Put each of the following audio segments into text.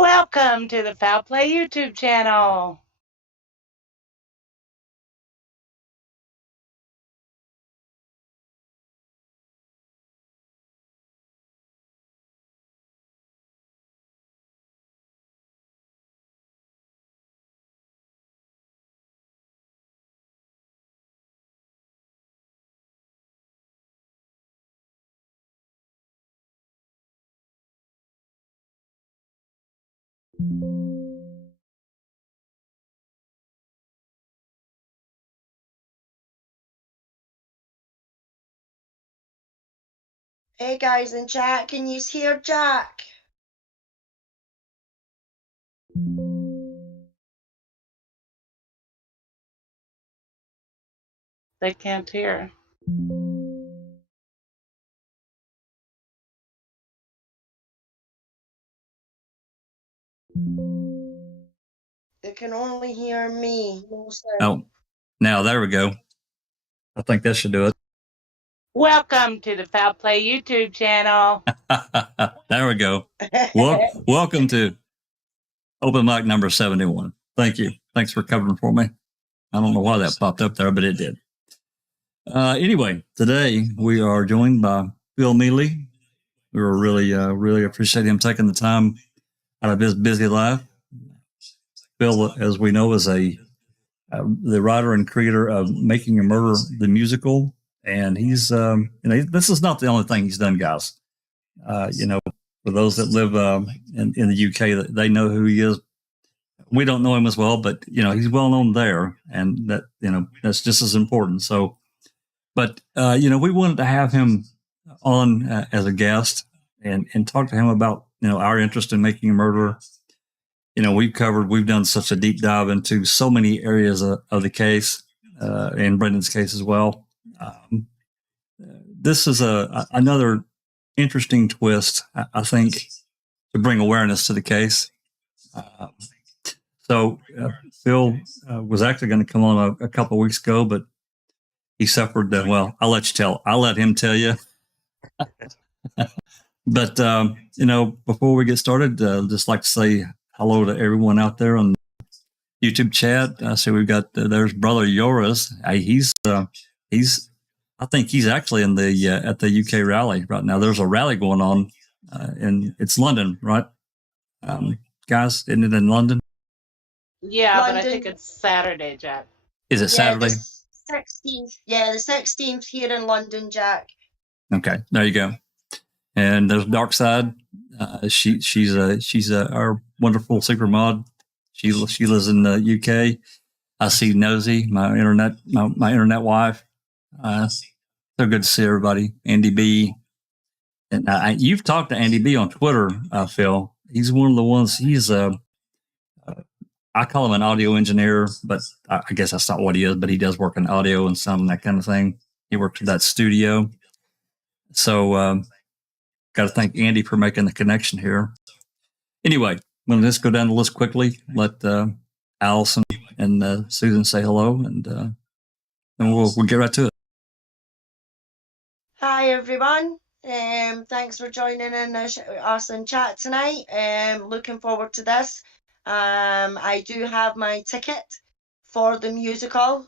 Welcome to the Foul Play YouTube channel. Hey guys in chat, can you hear Jack? They can't hear. They can only hear me. No sound. Oh, now there we go. I think that should do it. Welcome to the Foul Play YouTube channel. There we go. Welcome to open mic number 71. Thank you. Thanks for covering for me. I don't know why that popped up there, but it did. Anyway, today we are joined by Phil Mealey. We were really appreciate him taking the time out of his busy life. Phil, as we know, is the writer and creator of Making a Murder, the musical. And he's, this is not the only thing he's done, guys. For those that live in the UK, they know who he is. We don't know him as well, but, he's well known there. And that, that's just as important. So, but, we wanted to have him on as a guest and talk to him about, our interest in Making a Murderer. We've done such a deep dive into so many areas of the case, and Brendan's case as well. This is another interesting twist, I think, to bring awareness to the case. So Phil was actually going to come on a couple of weeks ago, but he suffered. I'll let him tell you. But before we get started, I'd just like to say hello to everyone out there on YouTube chat. I see we've got there's Brother Yoris. I think he's actually in the at the UK rally right now. There's a rally going on, it's London, right? Guys, isn't it in London? Yeah, London. But I think it's Saturday, Jack. Is it Saturday? The 16th. Yeah, the 16th here in London, Jack. Okay, there you go. And there's Dark Side. She's our wonderful super mod. She lives in the UK. I see Nosy, my internet wife. So good to see everybody. Andy B. And you've talked to Andy B on Twitter, Phil. He's one of the ones. He's I call him an audio engineer, but I guess that's not what he is. But he does work in audio and some that kind of thing. He works at that studio. So got to thank Andy for making the connection here. Anyway, I'm going to just go down the list quickly. Let Allison and Susan say hello, and we'll get right to it. Hi everyone. Thanks for joining in us in chat tonight. Looking forward to this. I do have my ticket for the musical,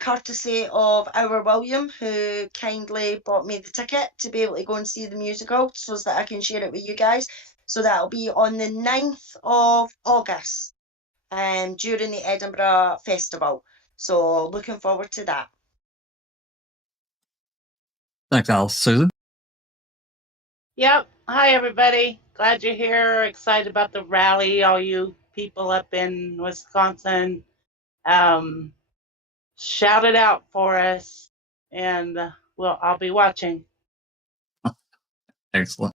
courtesy of our William, who kindly bought me the ticket to be able to go and see the musical so that I can share it with you guys. So that'll be on the 9th of August, during the Edinburgh Festival. So looking forward to that. Thanks, Al. Susan? Yep. Hi, everybody. Glad you're here. Excited about the rally, all you people up in Wisconsin. Shout it out for us, and I'll be watching. Excellent.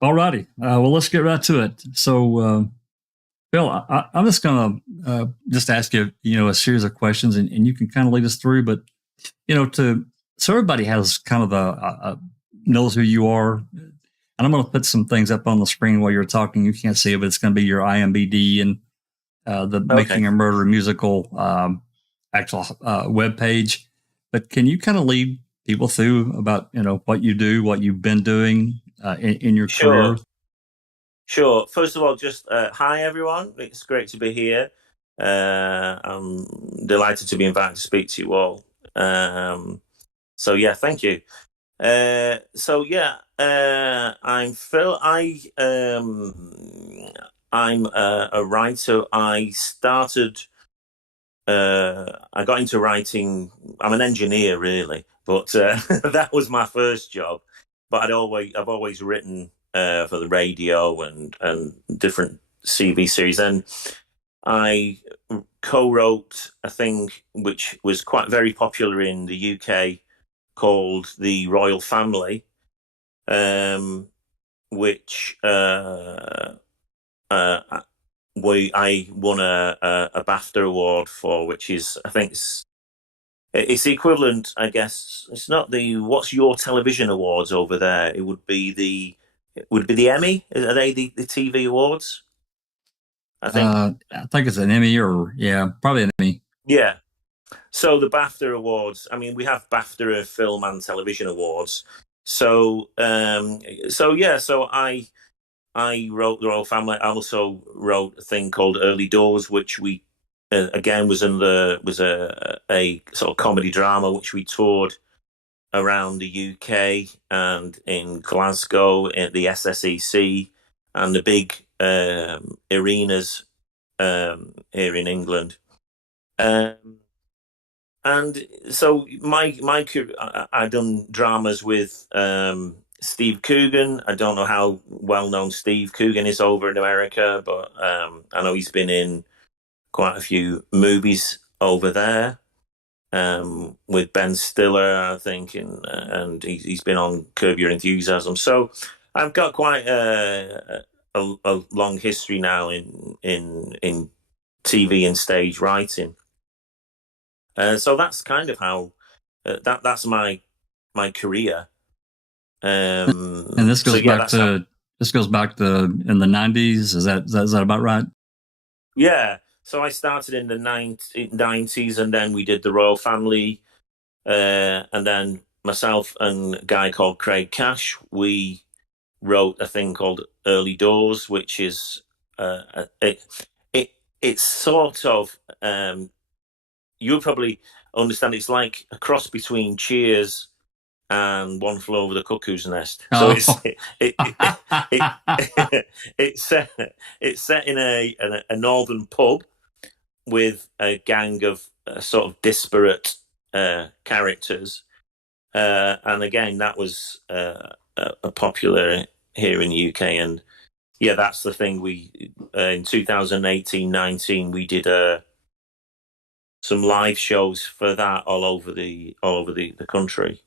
All righty. Well, let's get right to it. So, Phil, I'm just going to just ask you, a series of questions, and you can kind of lead us through. But, so everybody has kind of knows who you are. And I'm going to put some things up on the screen while you're talking. You can't see it, but it's going to be your IMBD and the Making a Murder musical actual web page. But can you kind of lead people through about, what you do, what you've been doing in your career? Sure. First of all, just hi everyone. It's great to be here. I'm delighted to be invited to speak to you all. So yeah, thank you. I'm Phil. I'm a writer. I got into writing. I'm an engineer, really, but that was my first job. But I've always written for the radio and different CV series. And I co-wrote a thing which was quite very popular in the UK called The Royal Family, which I won a BAFTA award for, which is, I think it's the equivalent, I guess. It's not the what's your television awards over there. It would be the Emmy. Are they the TV awards? I think it's an Emmy, or probably an Emmy. Yeah. So the BAFTA awards. I mean, we have BAFTA film and television awards. So I wrote The Royal Family. I also wrote a thing called Early Doors, which we again was a sort of comedy drama, which we toured around the UK and in Glasgow at the SSEC and the big arenas here in England. And so my career, I've done dramas with Steve Coogan. I don't know how well known Steve Coogan is over in America, but I know he's been in quite a few movies over there with Ben Stiller, I think, and he's been on Curb Your Enthusiasm. So I've got quite a long history now in TV and stage writing. So that's kind of how that's my career. And this goes this goes back to in the 90s. Is that about right? Yeah. So I started in the 90s, and then we did The Royal Family, and then myself and a guy called Craig Cash, we wrote a thing called Early Doors, which is it's sort of you'll probably understand. It's like a cross between Cheers and One Flew Over the Cuckoo's Nest. So it's set in a northern pub with a gang of sort of disparate characters, and again that was a popular here in the UK. And yeah, that's the thing. We in 2018-19 we did some live shows for that all over the country,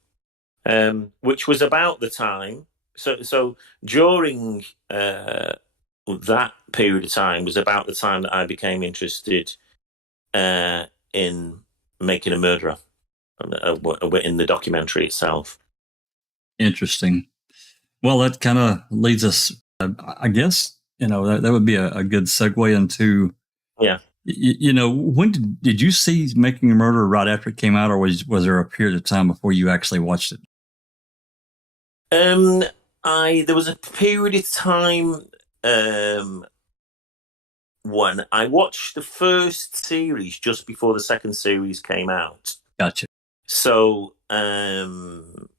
which was about the time. So during that period of time was about the time that I became interested in making a murderer in the documentary itself. Interesting. Well, that kind of leads us, I guess, that would be a good segue into, when did you see Making a Murderer right after it came out, or was there a period of time before you actually watched it? There was a period of time when I watched the first series just before the second series came out. Gotcha. So, and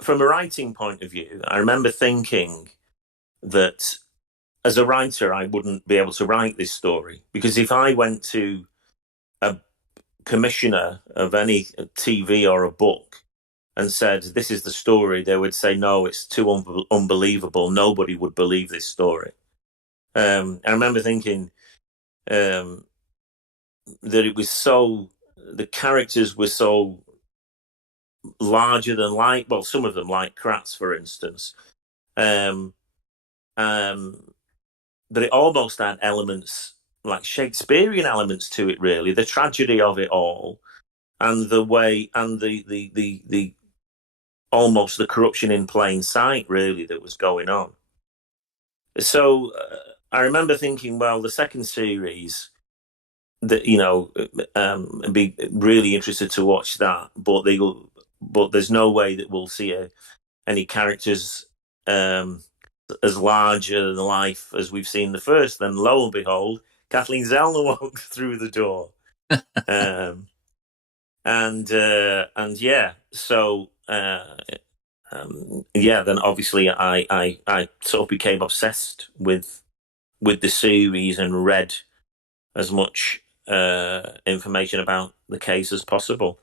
from a writing point of view, I remember thinking that as a writer, I wouldn't be able to write this story, because if I went to a commissioner of any TV or a book and said, this is the story, they would say, no, it's too unbelievable. Nobody would believe this story. I remember thinking that it was the characters were so larger than life. Well, some of them, like Kratz, for instance, that it almost had elements, like Shakespearean elements to it, really. The tragedy of it all, and the way, and the almost the corruption in plain sight, really, that was going on. So I remember thinking, well, the second series, that I'd be really interested to watch that, but there's no way that we'll see any characters as larger than life as we've seen the first, then lo and behold, Kathleen Zellner walked through the door. And yeah, so yeah, then obviously I sort of became obsessed with the series and read as much information about the case as possible.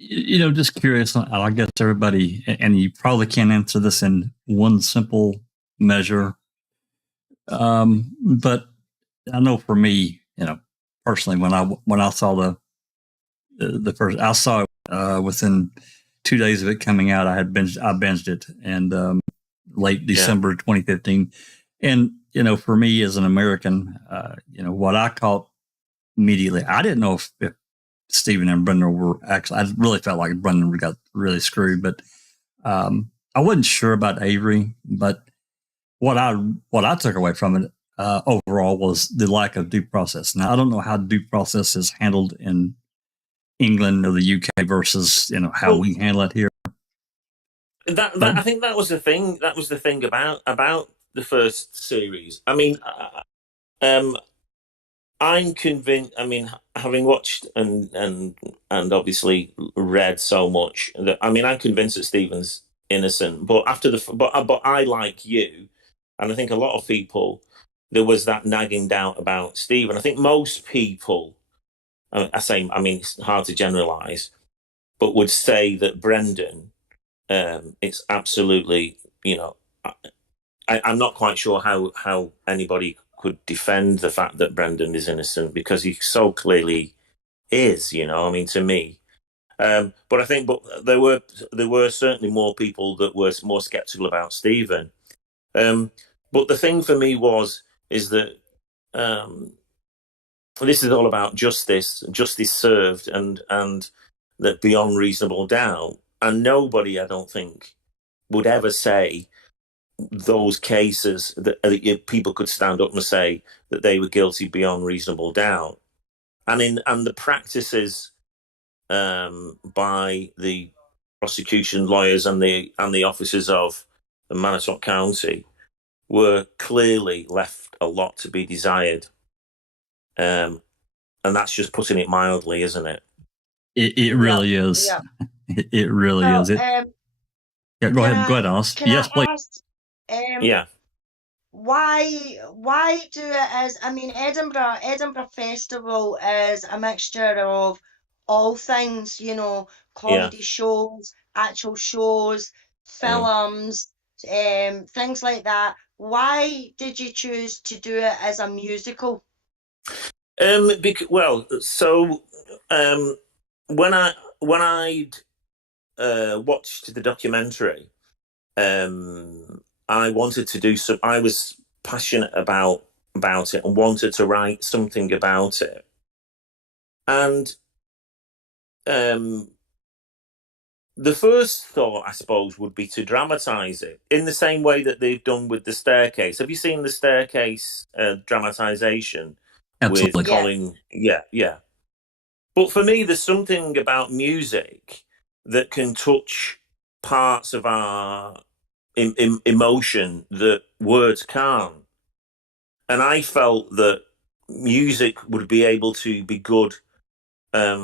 Just curious. I guess everybody, and you probably can't answer this in one simple measure, but I know for me, personally, when I saw the first, I saw it within 2 days of it coming out. I binged it, and late December 2015, and for me as an American, what I caught immediately, I didn't know if Stephen and Brendan were actually. I really felt like Brendan got really screwed, but I wasn't sure about Avery. But what I took away from it overall was the lack of due process. Now I don't know how due process is handled in England or the UK versus how we handle it here. I think that was the thing. That was the thing about the first series. I mean, I'm convinced. I mean, having watched and obviously read so much that I'm convinced that Stephen's innocent. But but I, like you, and I think a lot of people, there was that nagging doubt about Stephen. I think most people, it's hard to generalize, but would say that Brendan, it's absolutely, I'm not quite sure how anybody could defend the fact that Brendan is innocent, because he so clearly is, to me. But I think, there were certainly more people that were more skeptical about Stephen. But the thing for me is that this is all about justice served, and that beyond reasonable doubt. And nobody, I don't think, would ever say those cases that people could stand up and say that they were guilty beyond reasonable doubt. And the practices by the prosecution lawyers and the officers of Manitowoc County were clearly left a lot to be desired. And that's just putting it mildly, isn't it? It really is. Yeah. It really is. Go ahead, Alice. Yes, please. Yeah. Why do it as, Edinburgh Festival is a mixture of all things, comedy shows, actual shows, films, things like that. Why did you choose to do it as a musical? When I watched the documentary, I wanted to do some. I was passionate about it and wanted to write something about it. And the first thought, I suppose, would be to dramatise it in the same way that they've done with The Staircase. Have you seen The Staircase dramatisation? Absolutely. With Colin? Yeah. But for me, there's something about music that can touch parts of our emotion that words can't. And I felt that music would be able to be good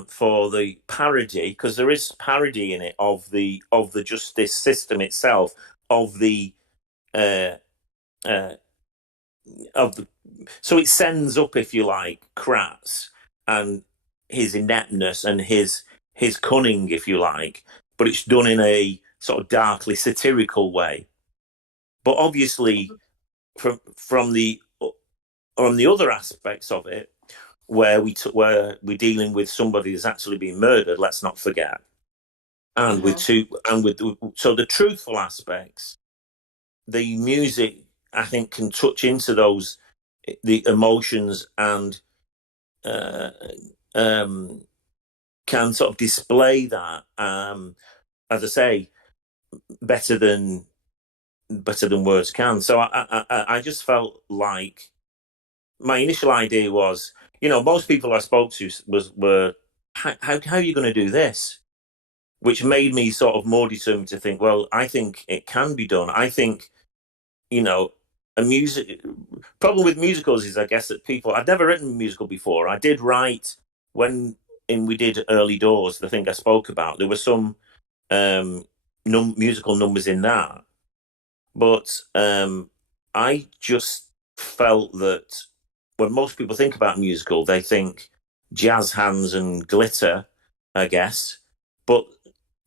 for the parody, because there is parody in it of the justice system itself, of the so it sends up, if you like, Kratz and his ineptness and his cunning, if you like, but it's done in a sort of darkly satirical way. But obviously, from the other aspects of it, where we're dealing with somebody that's actually been murdered, let's not forget, and so the truthful aspects, the music, I think, can touch into the emotions and can sort of display that, as I say, better than words can. So I just felt like my initial idea was, most people I spoke to were how are you going to do this? Which made me sort of more determined to think, well, I think it can be done. I think you know, a music problem with musicals is, I guess, that people. I'd never written a musical before. I did write when we did Early Doors, the thing I spoke about. There were some musical numbers in that, but I just felt that when most people think about musical, they think jazz hands and glitter, I guess, but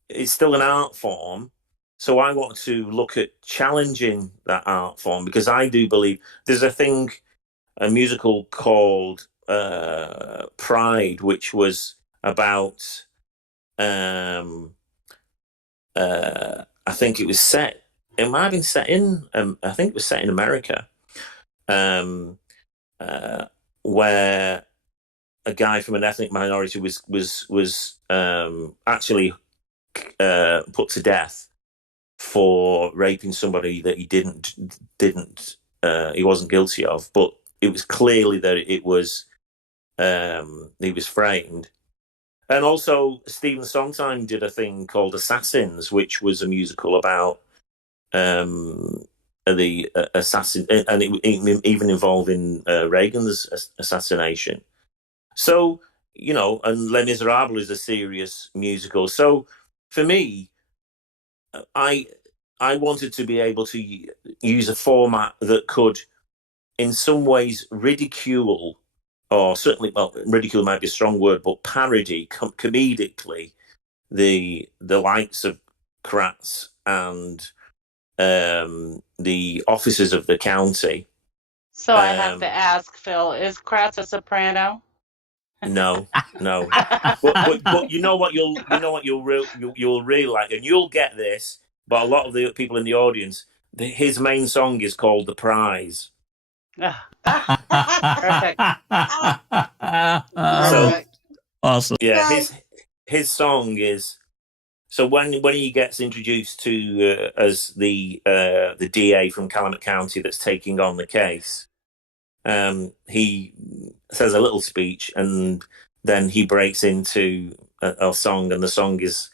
it's still an art form. So I want to look at challenging that art form, because I do believe there's a musical called Pride, which was about I think it was set. It might have been set in. I think it was set in America, um, where a guy from an ethnic minority was actually put to death for raping somebody that he wasn't guilty of, but it was clearly that it was he was framed. And also, Stephen Sondheim did a thing called Assassins, which was a musical about the assassin, and it even involving Reagan's assassination. So, and Les Miserables is a serious musical. So, for me, I wanted to be able to use a format that could, in some ways, ridicule, or certainly, well, ridicule might be a strong word, but parody comedically the likes of Kratz and the officers of the county. So I have to ask, Phil, is Kratz a soprano? No. but you know what you'll really like, and you'll get this. But a lot of the people in the audience, his main song is called "The Prize." Perfect. So awesome. Yeah, his song is. So when he gets introduced to as the DA from Calumet County that's taking on the case, he says a little speech, and then he breaks into a song, and the song is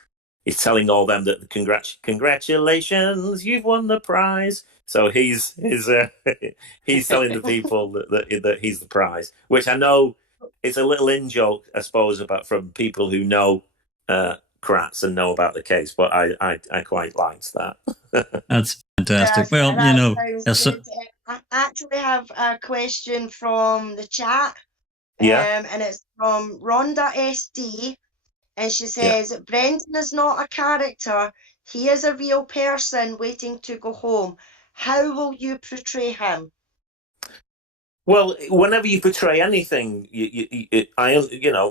telling all them that congratulations, you've won the prize. So he's telling the people that he's the prize, which I know it's a little in joke, I suppose, about from people who know Kratz and know about the case, but I quite liked that. That's fantastic. Yes, well, I actually have a question from the chat. Yeah. And it's from Rhonda SD, and she says, Brendan is not a character, he is a real person waiting to go home. How will you portray him? Well, whenever you portray anything,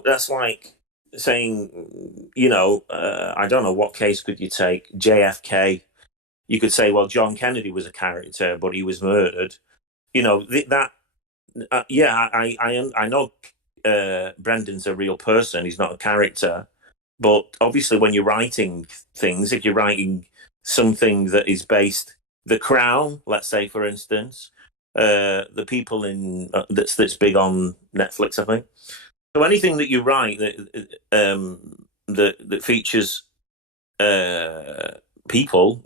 that's like saying, I don't know, what case could you take? JFK. You could say, well, John Kennedy was a character, but he was murdered. I know Brendan's a real person. He's not a character. But obviously, when you're writing things, if you're writing something that is based, The Crown, let's say, for instance, the people in that's big on Netflix, I think. So anything that you write that features people,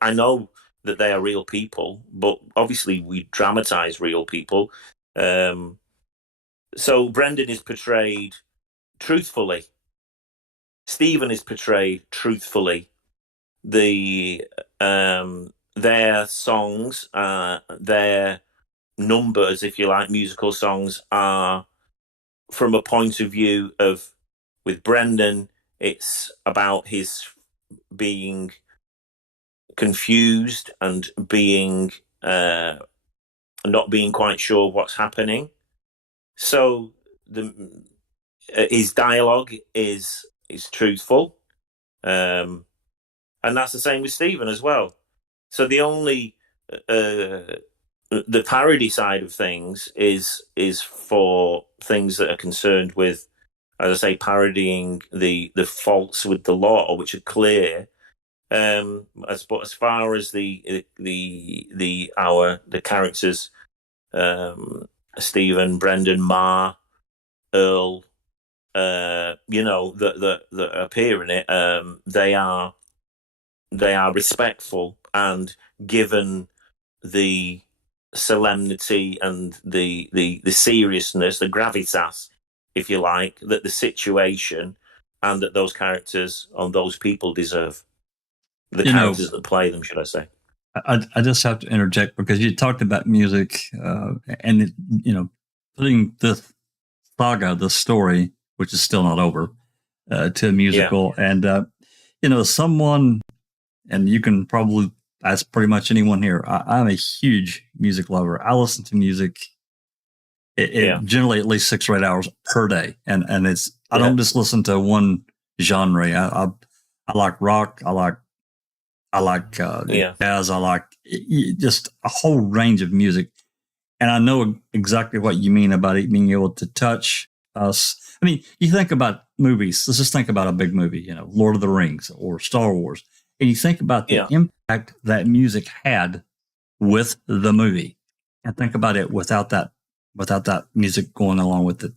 I know that they are real people, but obviously we dramatize real people. So Brendan is portrayed truthfully. Stephen is portrayed truthfully. Their songs, their numbers, if you like, musical songs, are from a point of view of, with Brendan, it's about his being confused and being not being quite sure what's happening. So his dialogue is truthful, and that's the same with Stephen as well. So the only the parody side of things is for things that are concerned with, as I say, parodying the faults with the law, which are clear. As far as the characters, Stephen, Brendan, Ma, Earl, that appear in it, they are respectful, and given the solemnity and the seriousness, the gravitas, if you like, that the situation and that those characters and those people deserve. The characters that play them, should I say. I just have to interject because you talked about music and, putting this saga, the story, which is still not over, to a musical. Yeah. And, someone, and you can probably ask pretty much anyone here, I'm a huge music lover. I listen to music generally at least 6 or 8 hours per day. And I don't just listen to one genre. I like rock. I like jazz. I like just a whole range of music. And I know exactly what you mean about it being able to touch us. I mean, you think about movies. Let's just think about a big movie, Lord of the Rings or Star Wars. And you think about the impact that music had with the movie. And think about it without that music going along with it.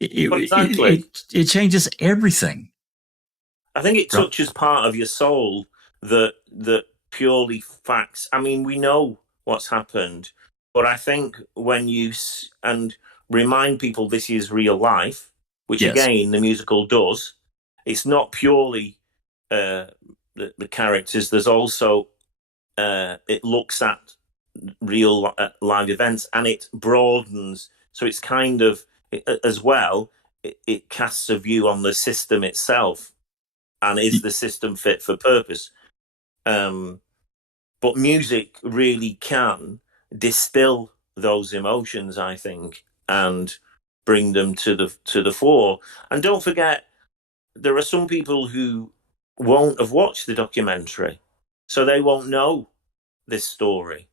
It changes everything. I think it touches part of your soul that purely facts. I mean, we know what's happened, but I think when you and remind people this is real life, which again the musical does, it's not purely the characters. There's also it looks at real live events and it broadens. So it's kind of as well. It casts a view on the system itself, and is the system fit for purpose? But music really can distill those emotions, I think, and bring them to the fore. And don't forget, there are some people who won't have watched the documentary, so they won't know this story.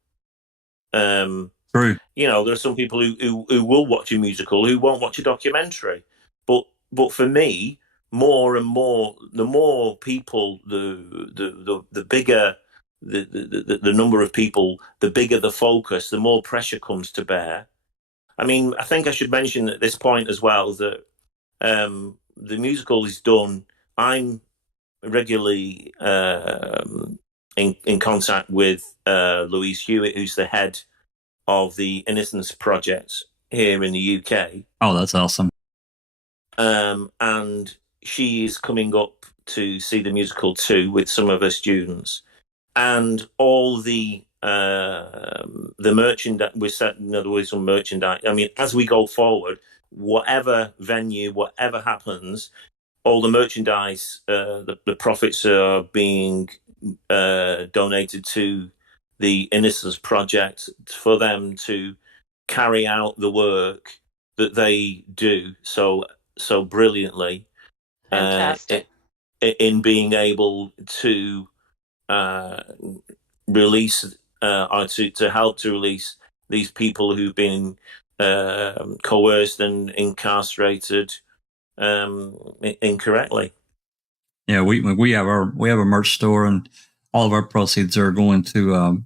True. There are some people who will watch a musical who won't watch a documentary. But for me, more and more, the more people, the bigger the number of people, the bigger the focus, the more pressure comes to bear. I mean, I think I should mention at this point as well that the musical is done. I'm regularly in contact with Louise Hewitt, who's the head of the Innocence project here in the UK. Oh, that's awesome. And she is coming up to see the musical too with some of her students, and all the merchandise. We're setting, in other words, some merchandise. I mean, as we go forward, whatever venue, whatever happens, all the merchandise, the profits are being donated to the Innocence Project for them to carry out the work that they do so brilliantly. Fantastic. In being able to release or to help to release these people who've been coerced and incarcerated incorrectly. Yeah, we have a merch store, and all of our proceeds are going to an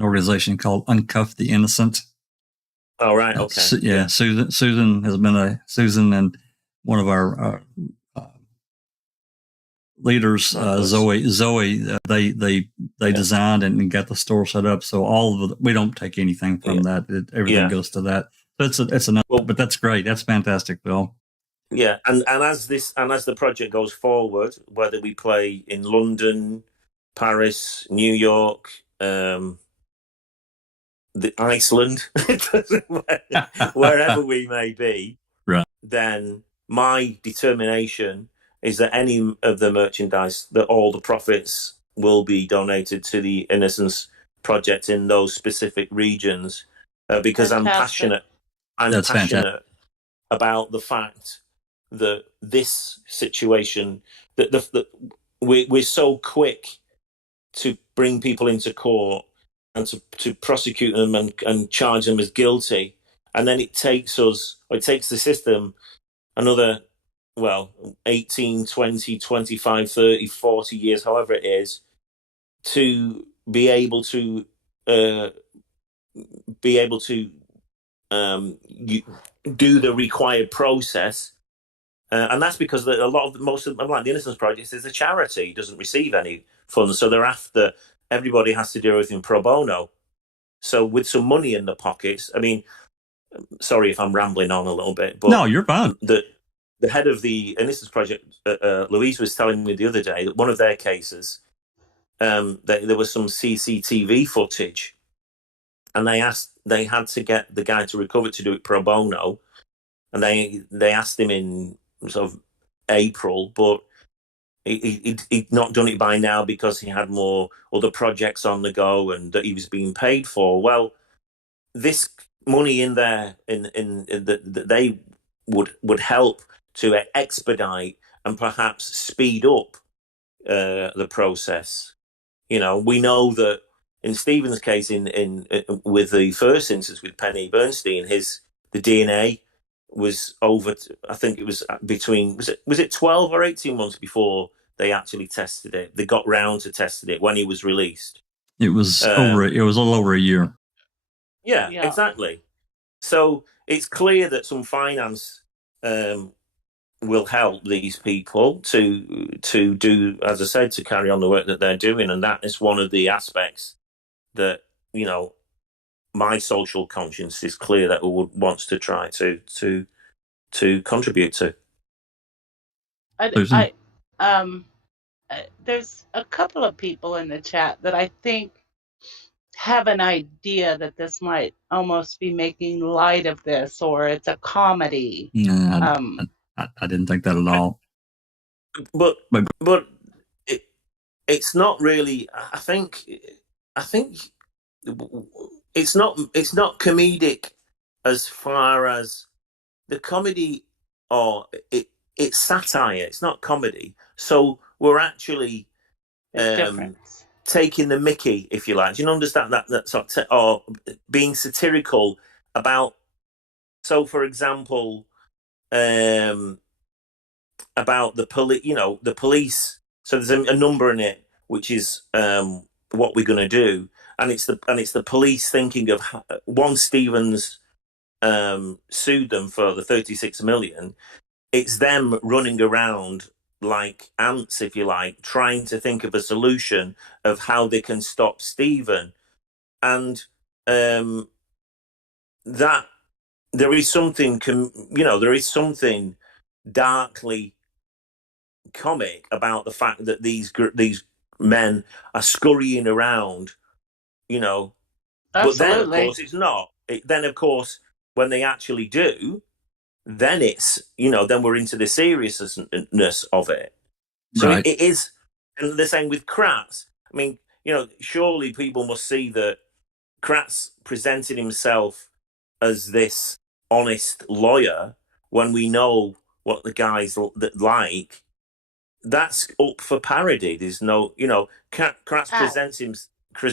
organization called Uncuff the Innocent. Oh, right. Okay. Susan has been Susan and one of our leaders, Zoe, they designed and got the store set up. So we don't take anything from that. Everything goes to that. So it's enough. But that's great. That's fantastic, Bill. Yeah, and as the project goes forward, whether we play in London, Paris, New York, Iceland, wherever we may be, right, then my determination is that any of the merchandise, that all the profits will be donated to the Innocence Project in those specific regions, because Fantastic. I'm passionate about the fact that this situation, that we're so quick to bring people into court and to prosecute them and charge them as guilty, and then it takes the system another 18, 20, 25, 30, 40 years, however it is, to be able to do the required process. And that's because most of the Innocence Project is a charity, doesn't receive any funds, so everybody has to do everything pro bono. So with some money in the pockets, I mean, sorry if I'm rambling on a little bit, but no, you're fine. The head of the Innocence Project, Louise, was telling me the other day that one of their cases, there was some CCTV footage, and they had to get the guy to recover to do it pro bono, and they asked him in sort of April, but he'd not done it by now because he had more other projects on the go and that he was being paid for. Well, this money in there that they would help to expedite and perhaps speed up the process. You know, we know that in Stephen's case, in with the first instance with Penny Bernstein, the DNA was over. I think it was between was it 12 or 18 months before they actually tested it. They got round to testing it when he was released. It was a little over a year. Yeah, exactly. So it's clear that some finance will help these people to do, as I said, to carry on the work that they're doing, and that is one of the aspects that, you know, my social conscience is clear that wants to try to contribute to. There's a couple of people in the chat that I think have an idea that this might almost be making light of this, or it's a comedy. I didn't think that at all. But it's not really. I think it's not comedic as far as the comedy, or it's satire. It's not comedy. So we're actually taking the mickey, if you like. Do you understand that sort of or being satirical about? So, for example, about the police. So there's a number in it which is what we're going to do, and it's the police thinking of once Stevens sued them for the 36 million. It's them running around like ants, if you like, trying to think of a solution of how they can stop Stephen, and that there is something, there is something darkly comic about the fact that these men are scurrying around, Absolutely. But then, of course, it's not. Then, of course, when they actually do, then it's, then we're into the seriousness of it. So right. It is, and the same with Kratz. I mean, surely people must see that Kratz presented himself as this honest lawyer when we know what the guy's like. That's up for parody. There's no, Kratz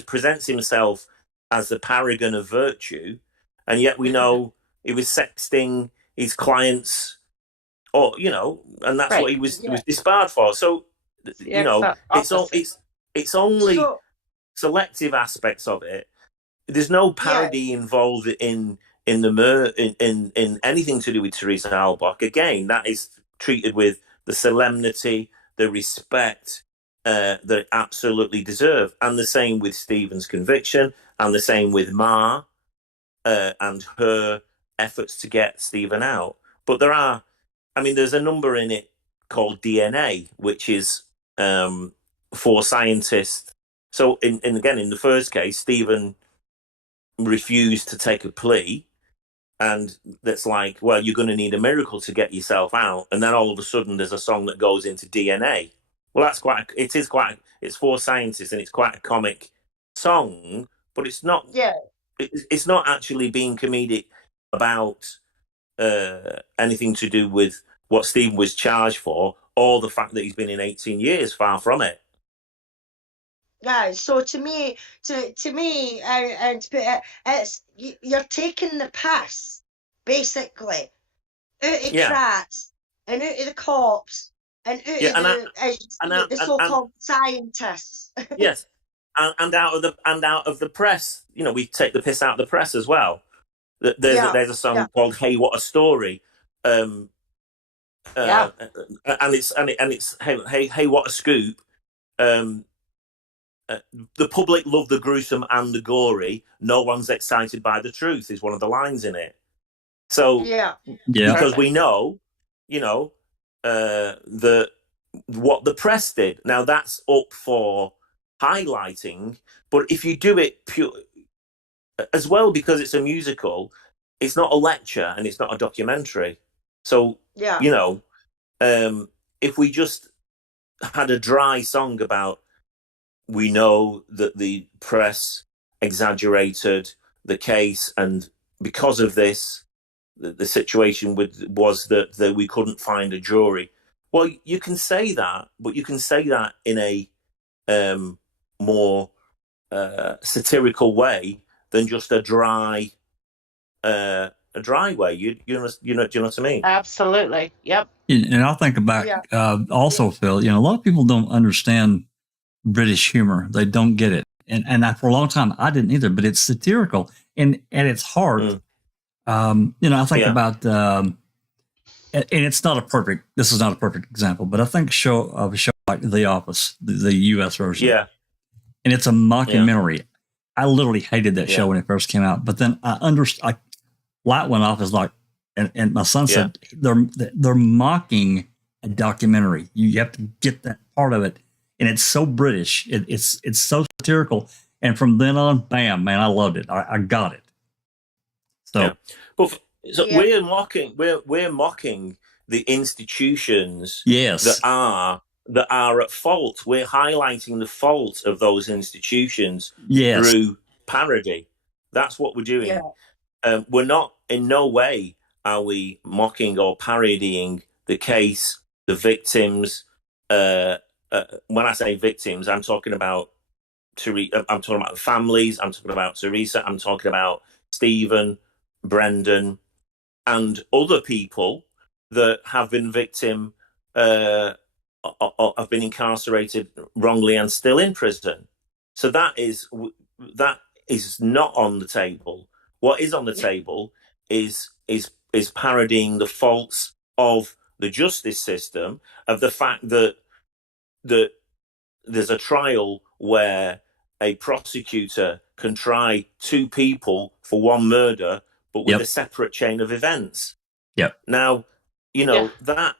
presents himself as the paragon of virtue, and yet we know he was sexting his clients, or and that's right. What he was disbarred for. So it's only selective aspects of it. There's no parody involved in anything to do with Teresa Halbach. Again, that is treated with the solemnity, the respect that absolutely deserve, and the same with Stephen's conviction, and the same with Ma and her efforts to get Stephen out. But there's a number in it called DNA, which is for scientists. So in the first case, Stephen refused to take a plea, and that's like, well, you're going to need a miracle to get yourself out, and then all of a sudden there's a song that goes into DNA. Well, it's for scientists, and it's quite a comic song, but it's not. Yeah, it's not actually being comedic about anything to do with what Stephen was charged for, or the fact that he's been in 18 years. Far from it. Guys, so to me, it's you're taking the piss, basically, out of Kratz and out of the cops and out of the so-called scientists. Yes, and out of the press. We take the piss out of the press as well. There's a song called "Hey, What a Story," and it's hey, what a scoop. the public love the gruesome and the gory. No one's excited by the truth is one of the lines in it. So because we know, what the press did. Now that's up for highlighting, but if you do it pure as well, because it's a musical, it's not a lecture and it's not a documentary. So if we just had a dry song about, we know that the press exaggerated the case, and because of this, the situation was that we couldn't find a jury. Well, you can say that, but you can say that in a more satirical way than just a dry way. You know, do you know what I mean? Absolutely. Yep. And I'll think about also, Phil. A lot of people don't understand British humor. They don't get it, and for a long time I didn't either. But it's satirical, and at its heart, I think about, and it's not a perfect. This is not a perfect example, but I think a show like The Office, the U.S. version, and it's a mockumentary. Yeah. I literally hated that show when it first came out, but then light went off as like, and my son said they're mocking a documentary. You have to get that part of it, and it's so British. It's so satirical, and from then on, bam, man, I loved it. I got it. So, we're mocking the institutions that are at fault. We're highlighting the fault of those institutions through parody. That's what we're doing. We're not, in no way are we mocking or parodying the case, the victims. When I say victims, I'm talking about I'm talking about the families. I'm talking about Teresa. I'm talking about Stephen, Brendan, and other people that have been have been incarcerated wrongly and still in prison. So that is not on the table. What is on the table is parodying the faults of the justice system, of the fact that there's a trial where a prosecutor can try two people for one murder, but with a separate chain of events. Now, that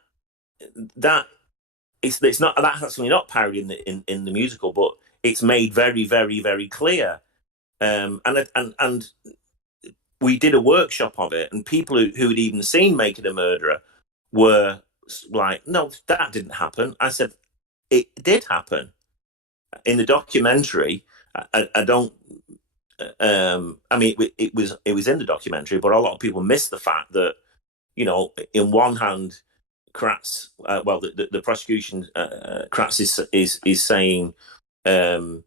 it's not, that's actually not parodied in the musical, but it's made very, very, very clear. And we did a workshop of it, and people who had even seen Making a Murderer were like, "No, that didn't happen." I said, "It did happen." In the documentary, I don't. I mean, it was in the documentary, but a lot of people missed the fact that, in one hand, Kratz, the prosecution, Kratz is saying that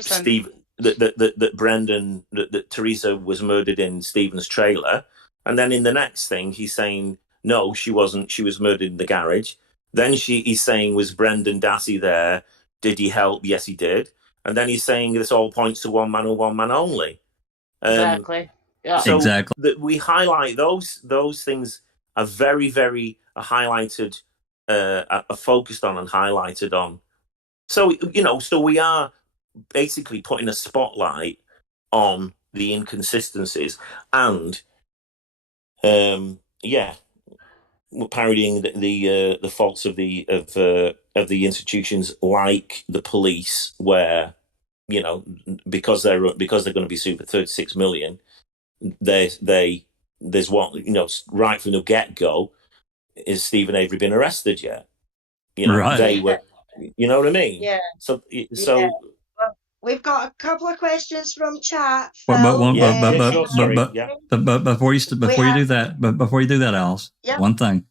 Steve, that Brendan, that Teresa was murdered in Stephen's trailer, and then in the next thing he's saying, no, she wasn't. She was murdered in the garage. Then he's saying, was Brendan Dassey there? Did he help? Yes, he did. And then he's saying this all points to one man and one man only. Exactly. Yeah. So that we highlight those things are very, very highlighted, are focused on and highlighted on. So so we are basically putting a spotlight on the inconsistencies, and we're parodying the faults of the institutions, like the police, where because they're going to be sued for 36 million, there's what, right from the get-go, is Stephen Avery been arrested yet? They were, you know what I mean? Yeah. So Well, we've got a couple of questions from chat. But before you do that, Alice, one thing.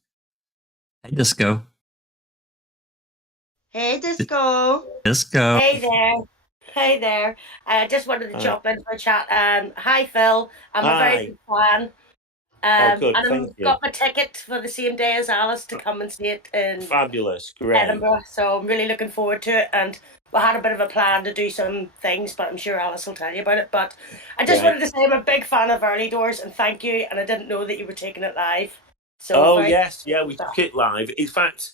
Hey, Disco. Hey, Disco. Disco. Hey there. I just wanted to jump in for a chat. Hi, Phil. I'm a very big fan. Good. And I've got my ticket for the same day as Alice to come and see it in fabulous, great Edinburgh. So I'm really looking forward to it. And we had a bit of a plan to do some things, but I'm sure Alice will tell you about it. But I just wanted to say I'm a big fan of Early Doors, and thank you. And I didn't know that you were taking it live. So we took it live. In fact,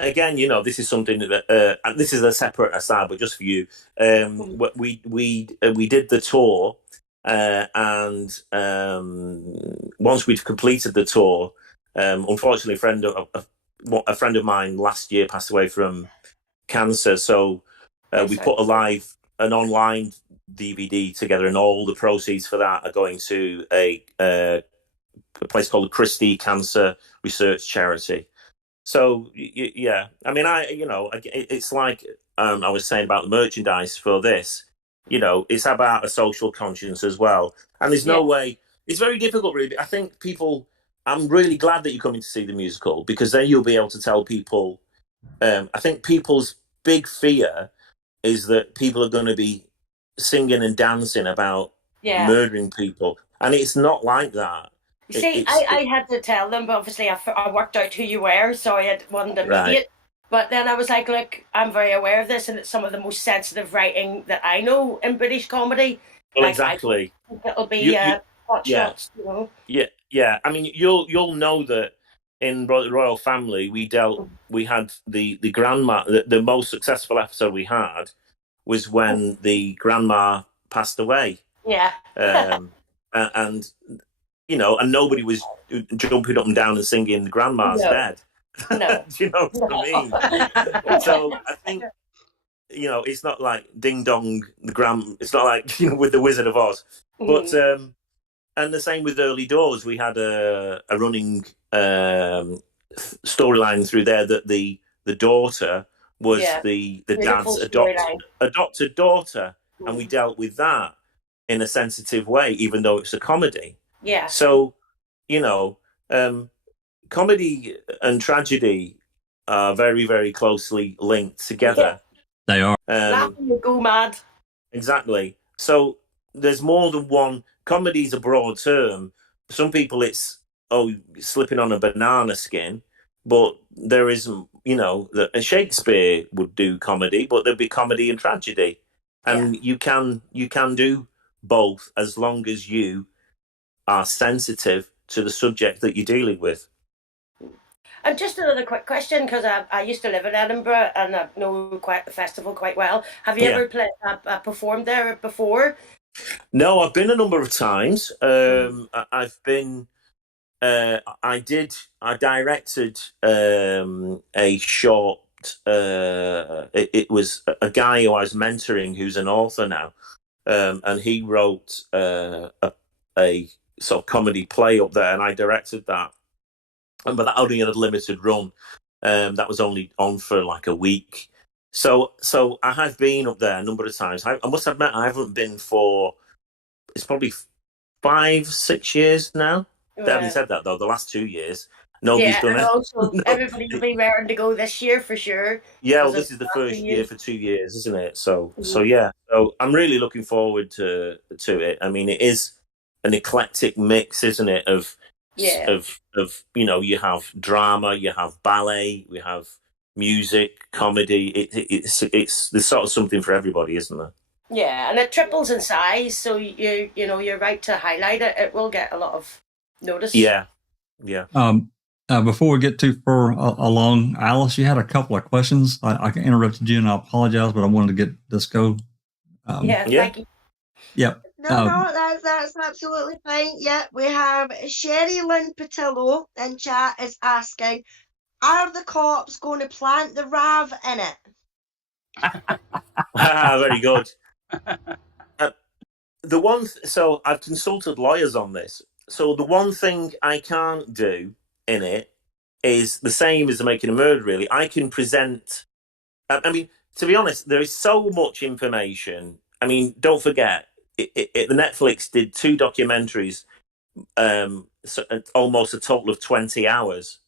again, you know, this is something that this is a separate aside, but just for you, we did the tour, and once we'd completed the tour, unfortunately, a friend of mine last year passed away from cancer. So we put an online DVD together, and all the proceeds for that are going to a place called the Christie Cancer Research Charity. So yeah, I mean, it's like I was saying about the merchandise for this. You know, it's about a social conscience as well, and there's no way. It's very difficult, really. I think people. I'm really glad that you're coming to see the musical, because then you'll be able to tell people. I think people's big fear is that people are going to be singing and dancing about murdering people, and it's not like that. See, I had to tell them, but obviously I worked out who you were, so I had wanted immediate. Right. But then I was like, look, I'm very aware of this, and it's some of the most sensitive writing that I know in British comedy. Well, like, exactly. It'll be hot shots, you know. Yeah. I mean, you'll know that in the royal family, we had the grandma. The most successful episode we had was when the grandma passed away. Yeah. And you know, and nobody was jumping up and down and singing "Grandma's Dead." No. Do you know what I mean? So I think, you know, it's not like Ding Dong It's not like, you know, with the Wizard of Oz. But and the same with Early Doors. We had a running storyline through there that the daughter was the dad's adopted daughter, and we dealt with that in a sensitive way, even though it's a comedy. Yeah. So, you know, comedy and tragedy are very, very closely linked together. They are. Laughing you go mad. Exactly. So there's more than one. Comedy is a broad term. Some people it's slipping on a banana skin, but there isn't. You know, Shakespeare would do comedy, but there'd be comedy and tragedy, and you can do both as long as you are sensitive to the subject that you're dealing with. And just another quick question, because I used to live in Edinburgh and I know the festival quite well. Have you ever performed there before? No, I've been a number of times. I've been. I directed a short. It was a guy who I was mentoring, who's an author now, and he wrote a sort of comedy play up there, and I directed that. But that only had a limited run. That was only on for like a week. So I have been up there a number of times. I must admit, I haven't been for, it's probably 5-6 years now. Right. Having said that, though, the last 2 years, nobody's done it. Also, everybody will be raring to go this year for sure. Yeah, well, this is the first year for 2 years, isn't it? So yeah. So I'm really looking forward to it. I mean, it is an eclectic mix, isn't it? Of you know, you have drama, you have ballet, we have music, comedy. It's there's sort of something for everybody, isn't there? Yeah, and it triples in size, so you know you're right to highlight it. It will get a lot of notice. Yeah. Before we get too far along, Alice, you had a couple of questions. I interrupted you, and I apologize, but I wanted to get this go. Thank you. Yep. No, that's absolutely fine. Yeah, we have Sherry Lynn Patillo in chat is asking, are the cops going to plant the RAV in it? Very good. So I've consulted lawyers on this. So the one thing I can't do in it is the same as making a murder, really. I can present... I mean, to be honest, there is so much information. I mean, don't forget, the Netflix did 2 documentaries, almost a total of 20 hours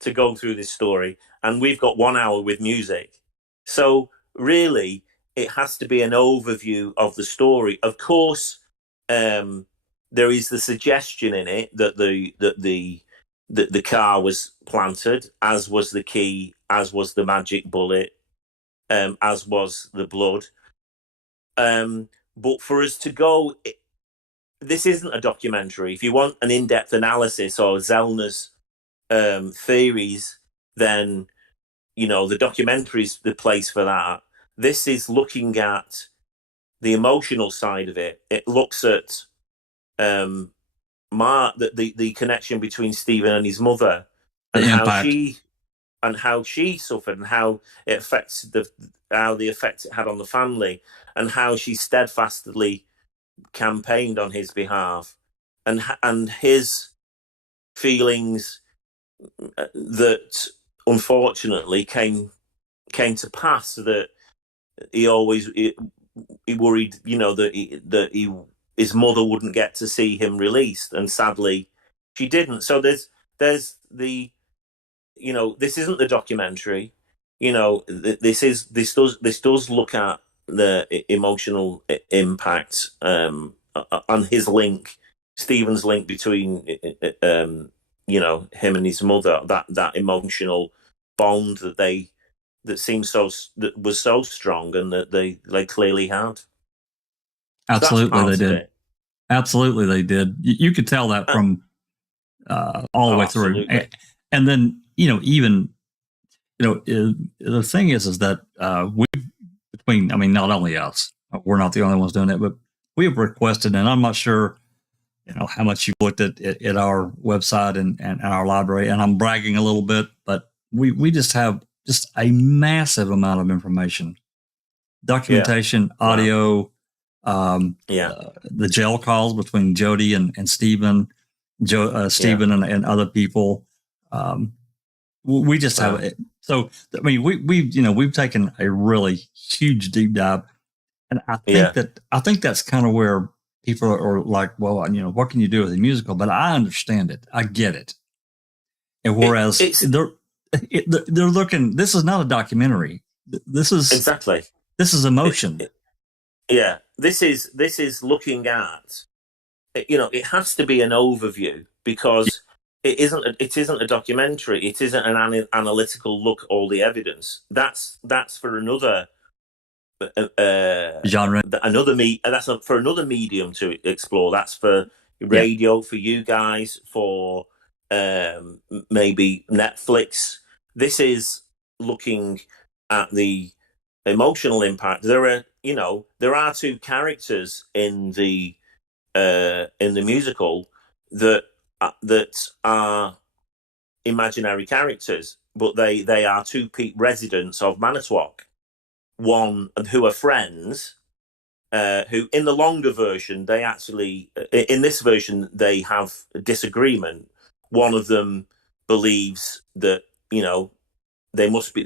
to go through this story. And we've got 1 hour with music. So really, it has to be an overview of the story. Of course, there is the suggestion in it that the car was planted, as was the key, as was the magic bullet, as was the blood. But for us to go, this isn't a documentary. If you want an in-depth analysis or Zellner's theories, then the documentary is the place for that. This is looking at the emotional side of it. It looks at the connection between Stephen and his mother, and how she suffered, and how it affects the effect it had on the family, and how she steadfastly campaigned on his behalf, and his feelings that unfortunately came to pass, that he worried, that his mother wouldn't get to see him released, and sadly she didn't. So there's the, this isn't the documentary. This does look at the emotional impact on his link, Stephen's link between him and his mother, that emotional bond that was so strong, and that they clearly had. Absolutely, they did. Absolutely, they did. You could tell that from all the way through. And then, even, the thing is that not only us, we're not the only ones doing it, but we have requested, and I'm not sure, how much you've looked at our website and our library, and I'm bragging a little bit, but we just have just a massive amount of information, documentation, audio, the jail calls between Jody and Stephen, Stephen and other people. We just have it. So, we've taken a really huge deep dive, and I think that's kind of where people are like, well, what can you do with a musical? But I understand it. I get it. And whereas they're looking, this is not a documentary. This is emotion. This is looking at, it has to be an overview, because it isn't a documentary. It isn't an analytical look at all the evidence. That's for another genre, that's for another medium to explore. That's for radio, for you guys, for maybe Netflix. This is looking at the emotional impact. There are two characters in the musical that are imaginary characters, but they are two residents of Manitowoc. One who are friends, who in the longer version, they actually, in this version, they have a disagreement. One of them believes that, they must be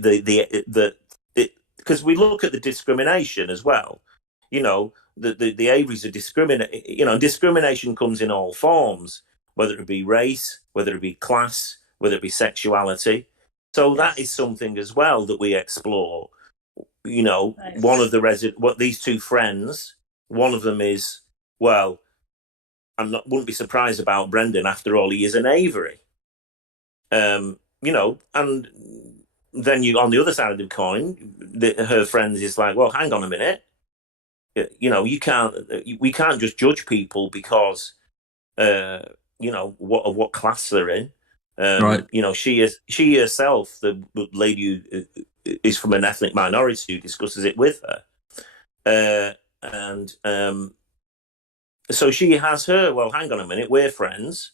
because we look at the discrimination as well. The Averys are discrimination comes in all forms, whether it be race, whether it be class, whether it be sexuality. So that is something as well that we explore. Nice. One of the these two friends, one of them is, well, wouldn't be surprised about Brendan. After all, he is an Avery. And then you, on the other side of the coin, her friends is like, well, hang on a minute. We can't just judge people because, what class they're in. Right. She herself, the lady who is from an ethnic minority, who discusses it with her. So she has her, well, hang on a minute, we're friends.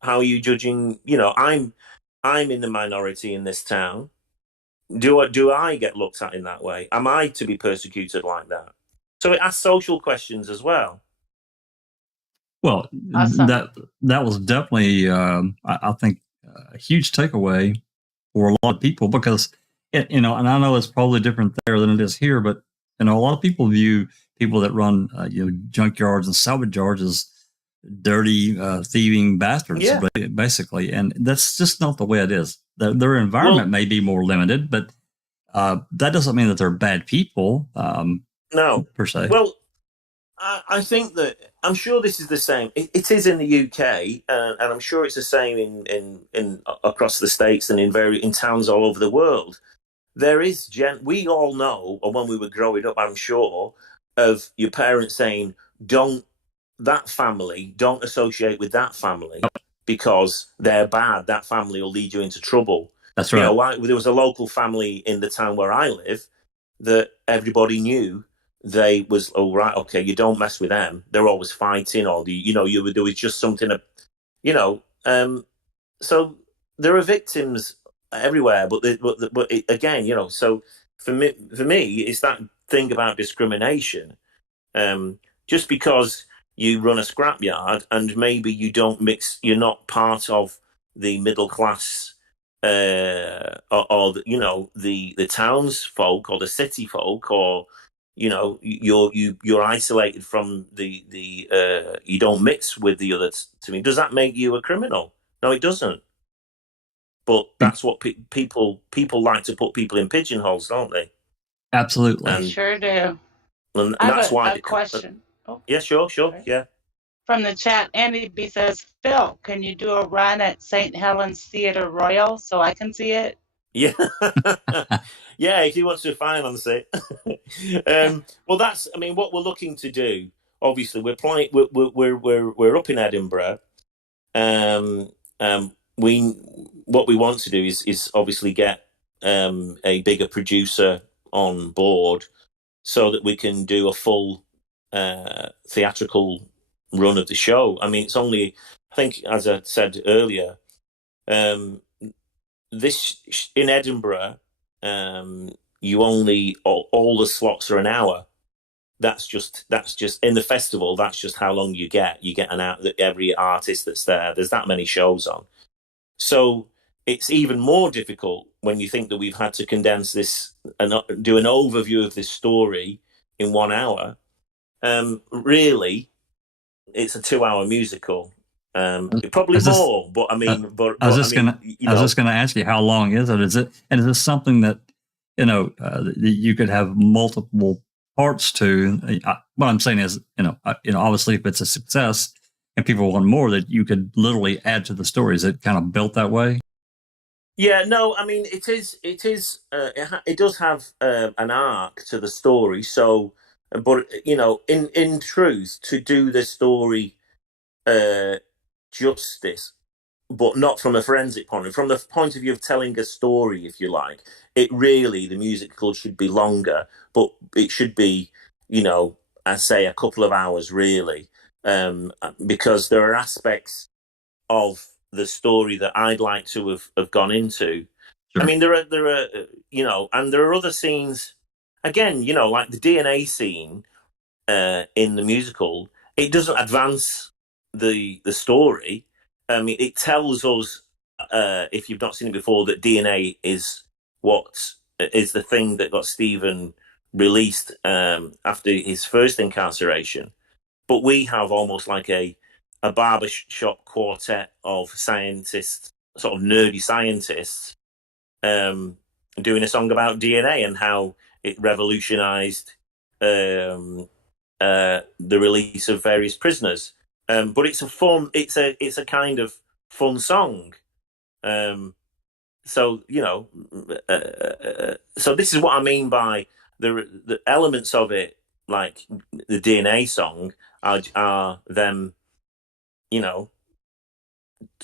How are you judging? I'm in the minority in this town. Do I get looked at in that way? Am I to be persecuted like that? So it asks social questions as well. Well, awesome. that was definitely, I think, a huge takeaway for a lot of people, because and I know it's probably different there than it is here, but a lot of people view people that run junkyards and salvage yards as dirty, thieving bastards, basically, and that's just not the way it is. Their environment may be more limited, but that doesn't mean that they're bad people. No, per se. Well, I think that I'm sure this is the same. It is in the UK, and I'm sure it's the same in across the States and in towns all over the world. There is we all know, or when we were growing up, I'm sure, of your parents saying, don't associate with that family because they're bad. That family will lead you into trouble. That's right. You know, there was a local family in the town where I live that everybody knew. They was, oh right, okay, you don't mess with them. They're always fighting, or there was just something, so there are victims everywhere, but again, so for me, it's that thing about discrimination. Just because you run a scrapyard and maybe you don't mix, you're not part of the middle class, or the townsfolk or the city folk, or you're isolated from the you don't mix with the others. To me, does that make you a criminal? No, it doesn't. But that's what people like to put people in pigeonholes, don't they? Absolutely. They sure do. And I that's have why a question. Oh, yeah, sure, sorry. yeah. From the chat, Andy B says, Phil, can you do a run at St. Helens Theatre Royal so I can see it? Yeah, yeah. If you want to finance it, well, that's. I mean, what we're looking to do. Obviously, we're playing. We're up in Edinburgh. We what we want to do is obviously get a bigger producer on board so that we can do a full theatrical run of the show. I mean, it's only, I think, as I said earlier, this in Edinburgh, you only all the slots are an hour. That's just in the festival. That's just how long you get. You get an hour. Every artist that's there. There's that many shows on, so it's even more difficult when you think that we've had to condense this and do an overview of this story in 1 hour. Really, it's a 2-hour musical. Probably more, but I mean, I was just gonna ask you, how long is it? Is this something that you could have multiple parts to? What I'm saying is, obviously, if it's a success and people want more, that you could literally add to the story. Is it kind of built that way? Yeah, no, I mean, it is. It does have an arc to the story. So, but in truth, to do the story justice, but not from a forensic point of view, from the point of view of telling a story, if you like. The musical should be longer, but it should be, I say a couple of hours really, because there are aspects of the story that I'd like to have gone into. Sure. I mean, there are, and there are other scenes, again, like the DNA scene in the musical. It doesn't advance the story. I mean, it tells us, if you've not seen it before, that DNA is what is the thing that got Stephen released after his first incarceration. But we have almost like a barbershop quartet of scientists, sort of nerdy scientists, doing a song about DNA and how it revolutionized the release of various prisoners. But it's a kind of fun song. So so this is what I mean by the elements of it, like the DNA song, are them,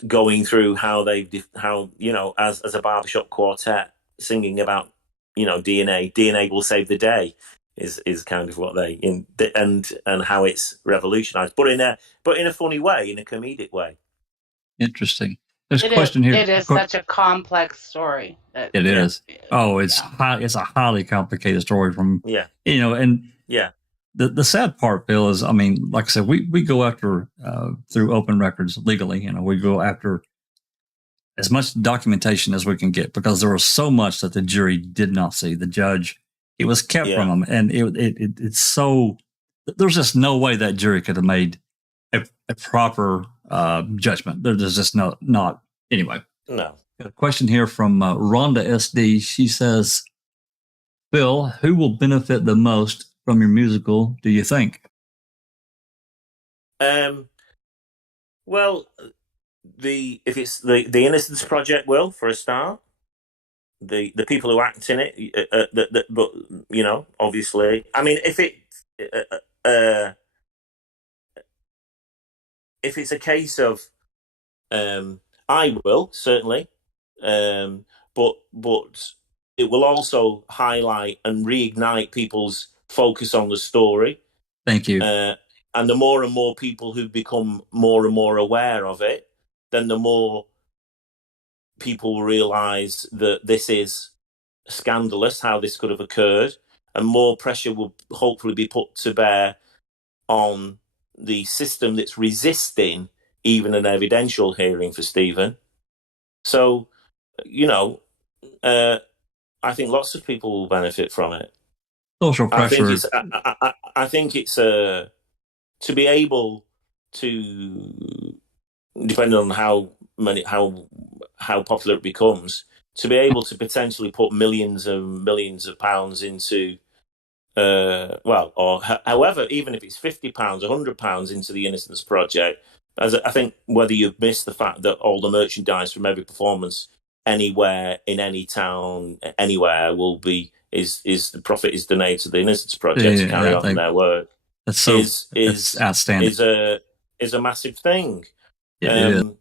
going through how as a barbershop quartet singing about DNA will save the day. Is kind of what they and how it's revolutionized, but in a funny way, in a comedic way. Interesting. There's a question here. It is such a complex story. It is. Oh, it's a highly complicated story from and The sad part, Bill, is, I mean, like I said, we go after through open records legally. We go after as much documentation as we can get, because there was so much that the jury did not see. The judge, it was kept from them, and it's so, there's just no way that jury could have made a proper judgment. There's just not anyway. No. Got a question here from Rhonda SD. She says, Bill, who will benefit the most from your musical, do you think? Well, if it's the Innocence project, will, for a start, the people who act in it, but obviously, I mean, if it's a case of, I will certainly, but it will also highlight and reignite people's focus on the story. Thank you. And the more and more people who become more and more aware of it, then the more people realise that this is scandalous, how this could have occurred, and more pressure will hopefully be put to bear on the system that's resisting even an evidential hearing for Stephen. So, I think lots of people will benefit from it. Social pressure. I think it's to be able to, depending on how popular it becomes, to be able to potentially put millions and millions of pounds into, or however, even if it's £50, £100 into the Innocence project, as I think whether you've missed the fact that all the merchandise from every performance anywhere in any town anywhere will be is the profit is donated to the Innocence project to carry on their work. That's so is outstanding. Is a massive thing. And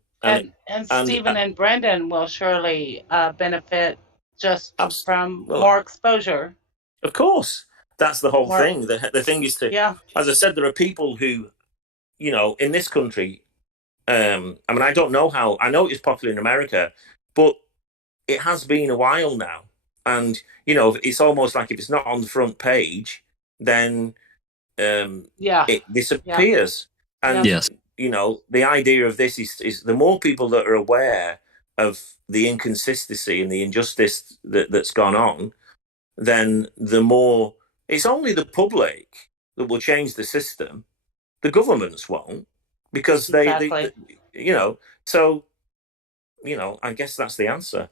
Stephen and Brendan will surely benefit just from more exposure. Of course, that's the whole thing. The thing is as I said, there are people who, in this country. I don't know how. I know it's popular in America, but it has been a while now, and it's almost like if it's not on the front page, then it disappears. And the idea of this is the more people that are aware of the inconsistency and the injustice that's gone on, then the more it's only the public that will change the system. The governments won't, because they so I guess that's the answer.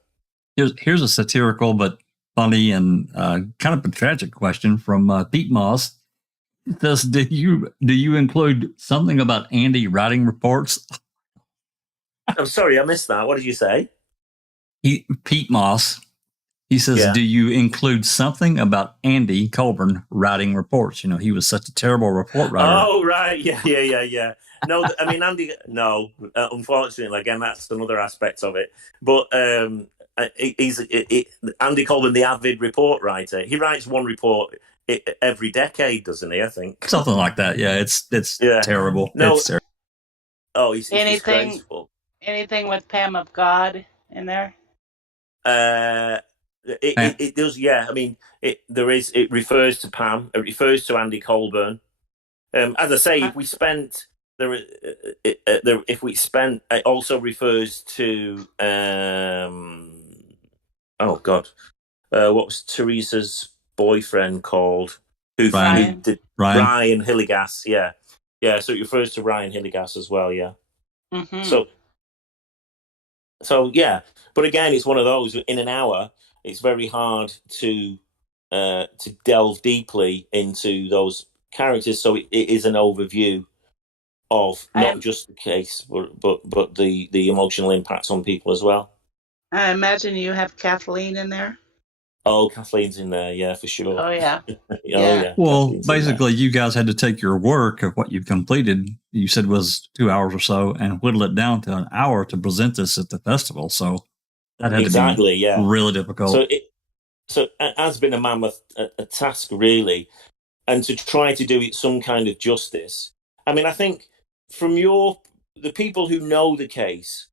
Here's a satirical but funny and kind of a tragic question from Pete Moss. Do you include something about Andy writing reports? I'm sorry, I missed that. What did you say? Pete Moss. He says, do you include something about Andy Colborn writing reports? He was such a terrible report writer. Oh, right. Yeah. No, I mean, Andy, no, unfortunately, again, that's another aspect of it. But Andy Colborn, the avid report writer, he writes one report every decade, doesn't he? I think something like that. Yeah, it's terrible. No, it's terrible. Oh, he's disgraceful. Anything with Pam of God in there? It does. Yeah, I mean, it refers to Pam. It refers to Andy Colborn. As I say, if we spent it also refers to oh God, what was Teresa's boyfriend called? Ryan Hilligas. Yeah. So it refers to Ryan Hilligas as well. Yeah. Mm-hmm. So yeah, but again, it's one of those. In an hour, it's very hard to delve deeply into those characters. So it is an overview of not just the case, but the emotional impacts on people as well. I imagine you have Kathleen in there. Oh, Kathleen's in there, yeah, for sure. Oh yeah. Yeah. Well, Kathleen's basically, you guys had to take your work of what you've completed. You said was 2 hours or so, and whittle it down to an hour to present this at the festival. So that had to be really difficult. So it has been a mammoth a task, really, and to try to do it some kind of justice. I mean, I think from the people who know the case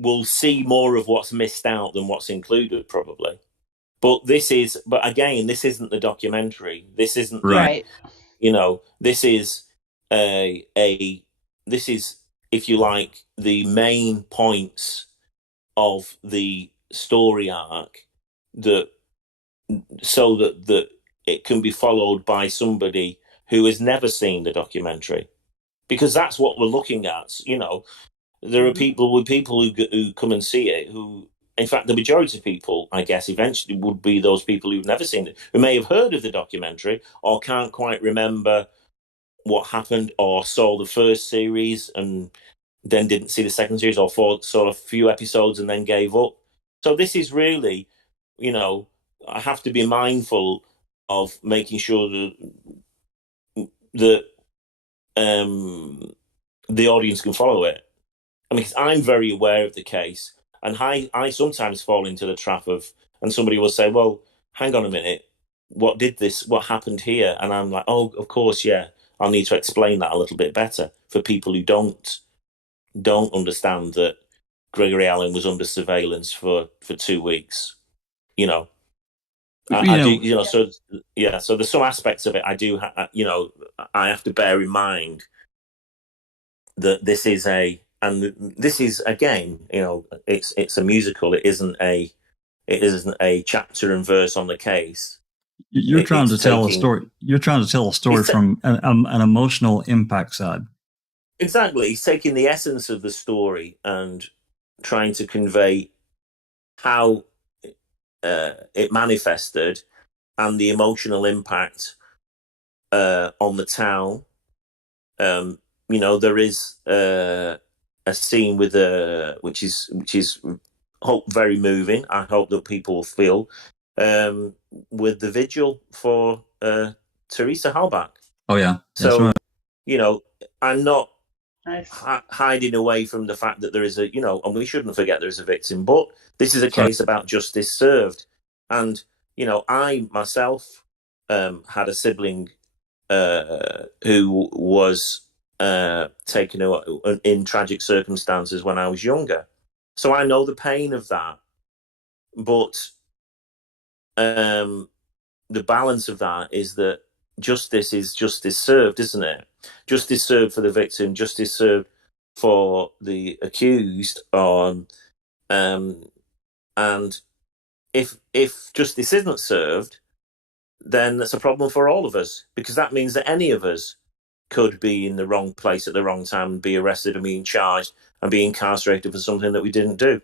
will see more of what's missed out than what's included, probably. But again, this isn't the documentary. This isn't right. This is this is, if you like, the main points of the story arc so that it can be followed by somebody who has never seen the documentary, because that's what we're looking at. There are people who come and see it who, in fact, the majority of people, I guess, eventually would be those people who've never seen it, who may have heard of the documentary or can't quite remember what happened, or saw the first series and then didn't see the second series, or saw a few episodes and then gave up. So this is really, I have to be mindful of making sure that the audience can follow it. I mean, I'm very aware of the case, and I sometimes fall into the trap of, and somebody will say, well, hang on a minute, what happened here? And I'm like, oh, of course, yeah, I'll need to explain that a little bit better for people who don't understand that Gregory Allen was under surveillance for 2 weeks. You know, I do, you know, so yeah, so there's some aspects of it I do, I have to bear in mind that this is again, you know, it's a musical. It isn't a chapter and verse on the case. You're trying to tell a story. You're trying to tell a story from an emotional impact side. Exactly. He's taking the essence of the story and trying to convey how it manifested and the emotional impact on the town. You know, there is a scene with which is hope very moving. I hope that people will feel with the vigil for Teresa Halbach. Oh yeah, so right. You know, I'm not hiding away from the fact that there is a, you know, and we shouldn't forget there is a victim, but this is a case about justice served. And you know, I myself had a sibling who was taken in tragic circumstances when I was younger, so I know the pain of that. But the balance of that is that justice is justice served, isn't it? Justice served for the victim, justice served for the accused. And if justice isn't served, then that's a problem for all of us, because that means that any of us could be in the wrong place at the wrong time and be arrested and being charged and be incarcerated for something that we didn't do.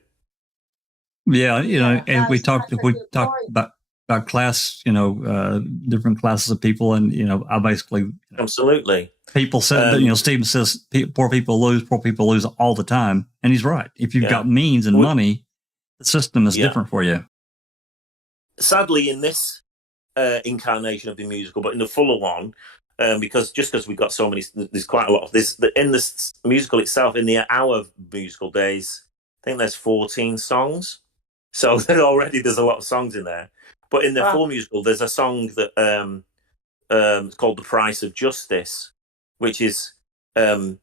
Yeah, you know, and we talked about class, you know, different classes of people, and you know, I basically absolutely. People said that, you know, Stephen says poor people lose all the time, and he's right. If you've got means and money, the system is different for you. Sadly, in this incarnation of the musical, but in the fuller one, because we've got so many, there's quite a lot of this in this musical itself. In the hour musical days, I think there's 14 songs, so there's a lot of songs in there. But in the full musical, there's a song that it's called "The Price of Justice," which is, you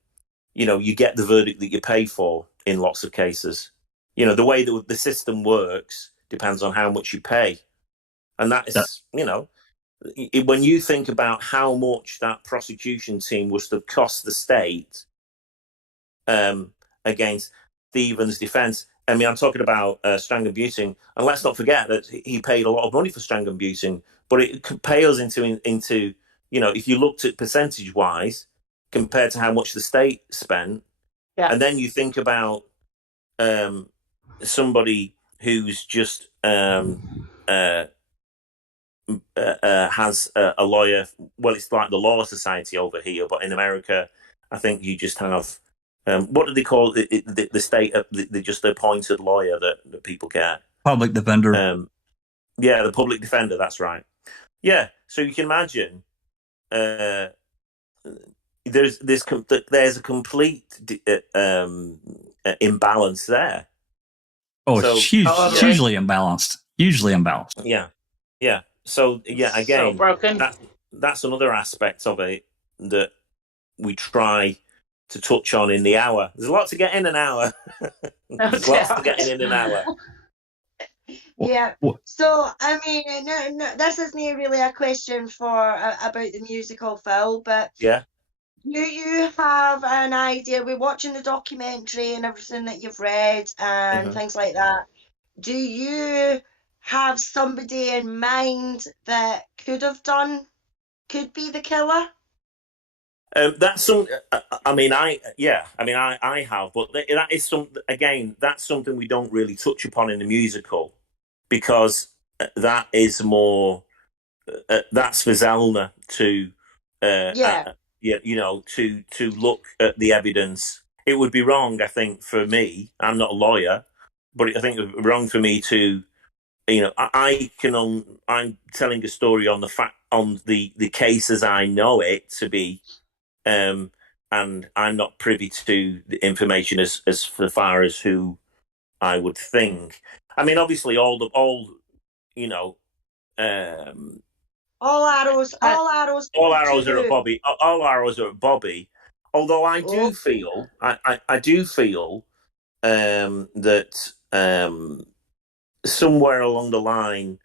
know, you get the verdict that you pay for in lots of cases. You know, the way that the system works depends on how much you pay, and that is, you know, when you think about how much that prosecution team was to cost the state against Stephen's defence. I mean, I'm talking about stranglebuting, and let's not forget that he paid a lot of money for stranglebuting, but it pales into, you know, if you looked at percentage-wise compared to how much the state spent, and then you think about somebody who's just has a lawyer. Well, it's like the Law Society over here, but in America, I think you just have what do they call it? The state, the just appointed lawyer that people get. Public defender. Yeah, the public defender. That's right. Yeah, so you can imagine there's a complete imbalance there. Oh, so, hugely imbalanced. Hugely imbalanced. Yeah, yeah. So yeah, again, so broken. That's another aspect of it that we try to touch on in the hour. There's a lot to get in an hour. There's lots to get in an hour. Yeah. So I mean, no, this isn't really a question for about the musical, Phil, but yeah. Do you have an idea? We're watching the documentary and everything that you've read and things like that. Do you have somebody in mind that could be the killer? That's some. I mean, I have, but that is that's something we don't really touch upon in the musical, because that is more. That's for Zellner to. You know, to look at the evidence. It would be wrong, I think, for me. I'm not a lawyer, but I think it would be wrong for me to, you know, I'm telling a story on the case as I know it to be, and I'm not privy to the information as far as who I would think. I mean, obviously, all you know, all arrows all arrows are at Bobby. All arrows are at Bobby. Although I do feel, I do feel that somewhere along the line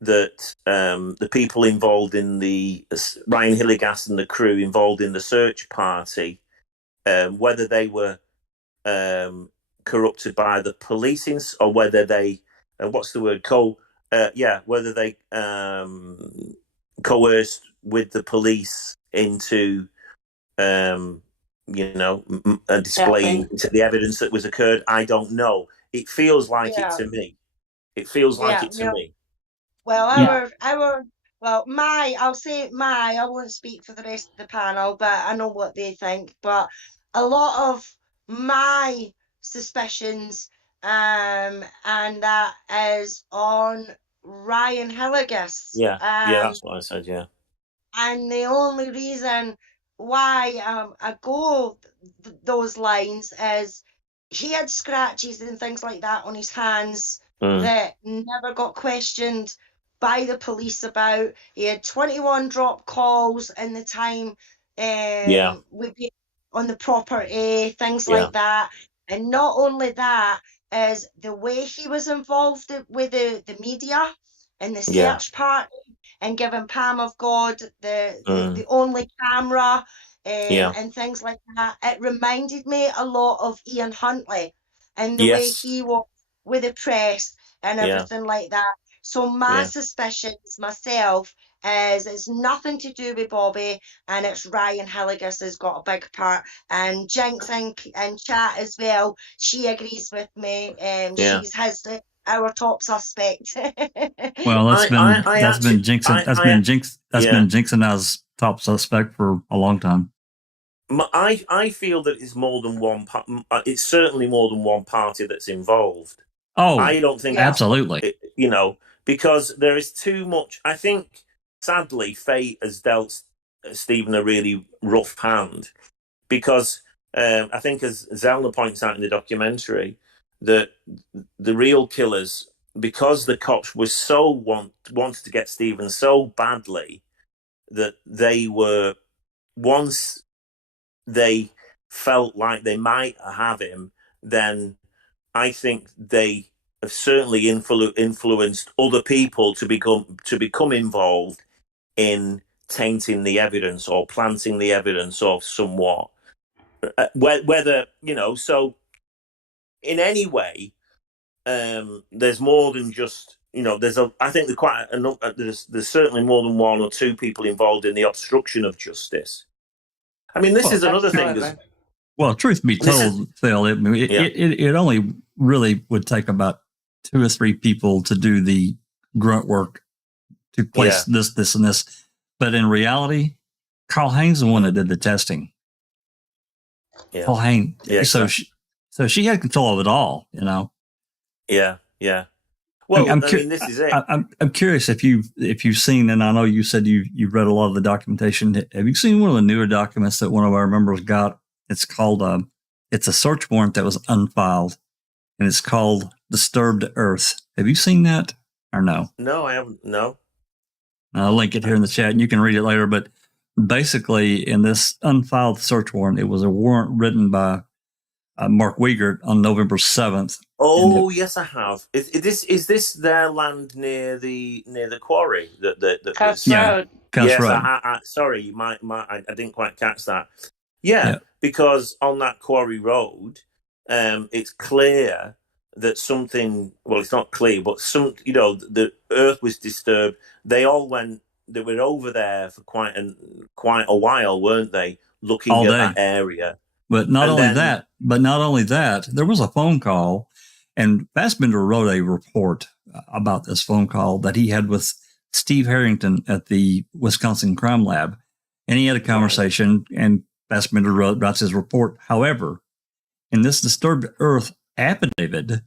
that the people involved in the Ryan Hilligas and the crew involved in the search party, whether they were corrupted by the police or whether they, what's the word, whether they coerced with the police into, displaying the evidence that was occurred. I don't know. It feels like it to me. It feels like it to me. Well, I'll say I won't speak for the rest of the panel, but I know what they think. But a lot of my suspicions, and that is on Ryan Hilligas. Yeah, that's what I said, yeah. And the only reason why I go those lines is he had scratches and things like that on his hands that never got questioned by the police about. He had 21 drop calls in the time would be on the property, things like that. And not only that, is the way he was involved with the media and the search party and giving Pam of God the only camera and things like that. It reminded me a lot of Ian Huntley and the way he was with the press and everything like that. So my suspicions myself is it's nothing to do with Bobby, and it's Ryan Hilligas has got a big part. And Jinx in chat as well, she agrees with me. She's our top suspect. Well, that's been Jinx and I's top suspect for a long time. I feel that it's more than one. It's certainly more than one party that's involved. Oh, I don't think absolutely. Because there is too much. I think, sadly, fate has dealt Stephen a really rough hand, because I think, as Zelda points out in the documentary, that the real killers, because the cops were wanted to get Stephen so badly that they were, once they felt like they might have him, then I think they have certainly influenced other people to become involved in tainting the evidence or planting the evidence of somewhat. Whether so in any way, there's more than just I think there's certainly more than one or two people involved in the obstruction of justice. I mean, this is another thing. Well, truth be told, Phil, it only really would take about 2 or 3 people to do the grunt work to place this, and this. But in reality, Carl Haines is the one that did the testing. Yeah. Carl Haines. Yeah, exactly. So she had control of it all, Yeah. Well, this is it. I'm curious if you've seen, and I know you said you've read a lot of the documentation. Have you seen one of the newer documents that one of our members got? It's called it's a search warrant that was unfiled, and it's called Disturbed Earth. Have you seen that or no? No, I haven't. No. I'll link it here in the chat, and you can read it later. But basically, in this unfiled search warrant, it was a warrant written by Mark Wiegert on November 7th. Oh, yes, I have. Is this their land near the quarry that Cuss Road? Yes, Road. Sorry, I didn't quite catch that. Yeah, because on that quarry road, it's clear that something. Well, it's not clear, but the earth was disturbed. They were over there for quite a while, weren't they? Looking at that area. But not only that, there was a phone call, and Fassbender wrote a report about this phone call that he had with Steve Harrington at the Wisconsin Crime Lab, and he had a conversation, and Fassbender writes his report. However, in this Disturbed Earth affidavit,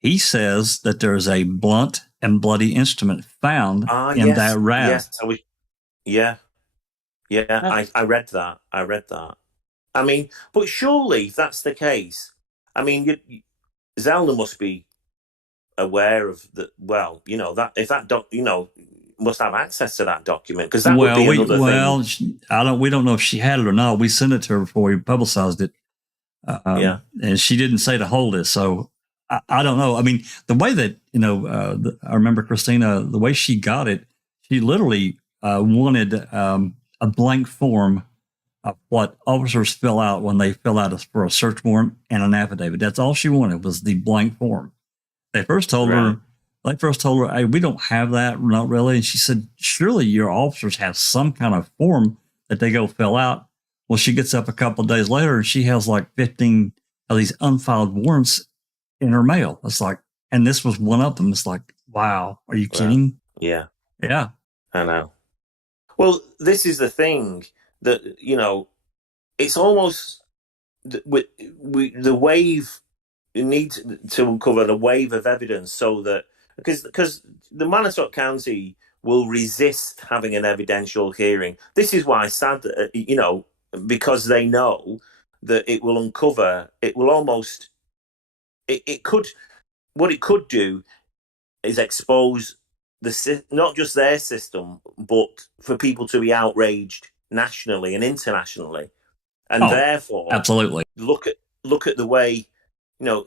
he says that there is a blunt and bloody instrument found in that raft. Yes, I read that. I mean, but surely if that's the case, I mean, Zelda must be aware of that. Well, that if that must have access to that document, because that would be another thing. We don't know if she had it or not. We sent it to her before we publicized it. And she didn't say to hold it. So I don't know. I mean, the way that, I remember Christina, the way she got it, she literally wanted a blank form of what officers fill out when they fill out for a search warrant and an affidavit. That's all she wanted, was the blank form. They first told her, hey, we don't have that, not really. And she said, surely your officers have some kind of form that they go fill out. Well, she gets up a couple of days later and she has like 15 of these unfiled warrants in her mail. It's like, and this was one of them. It's like, wow, are you kidding? Yeah. Yeah. I know. Well, this is the thing that, it's almost the wave, you need to uncover the wave of evidence so that, because the Manitowoc County will resist having an evidential hearing. This is why sad that, because they know that it will uncover, it will almost, what it could do is expose not just their system, but for people to be outraged nationally and internationally. And therefore, absolutely look at the way,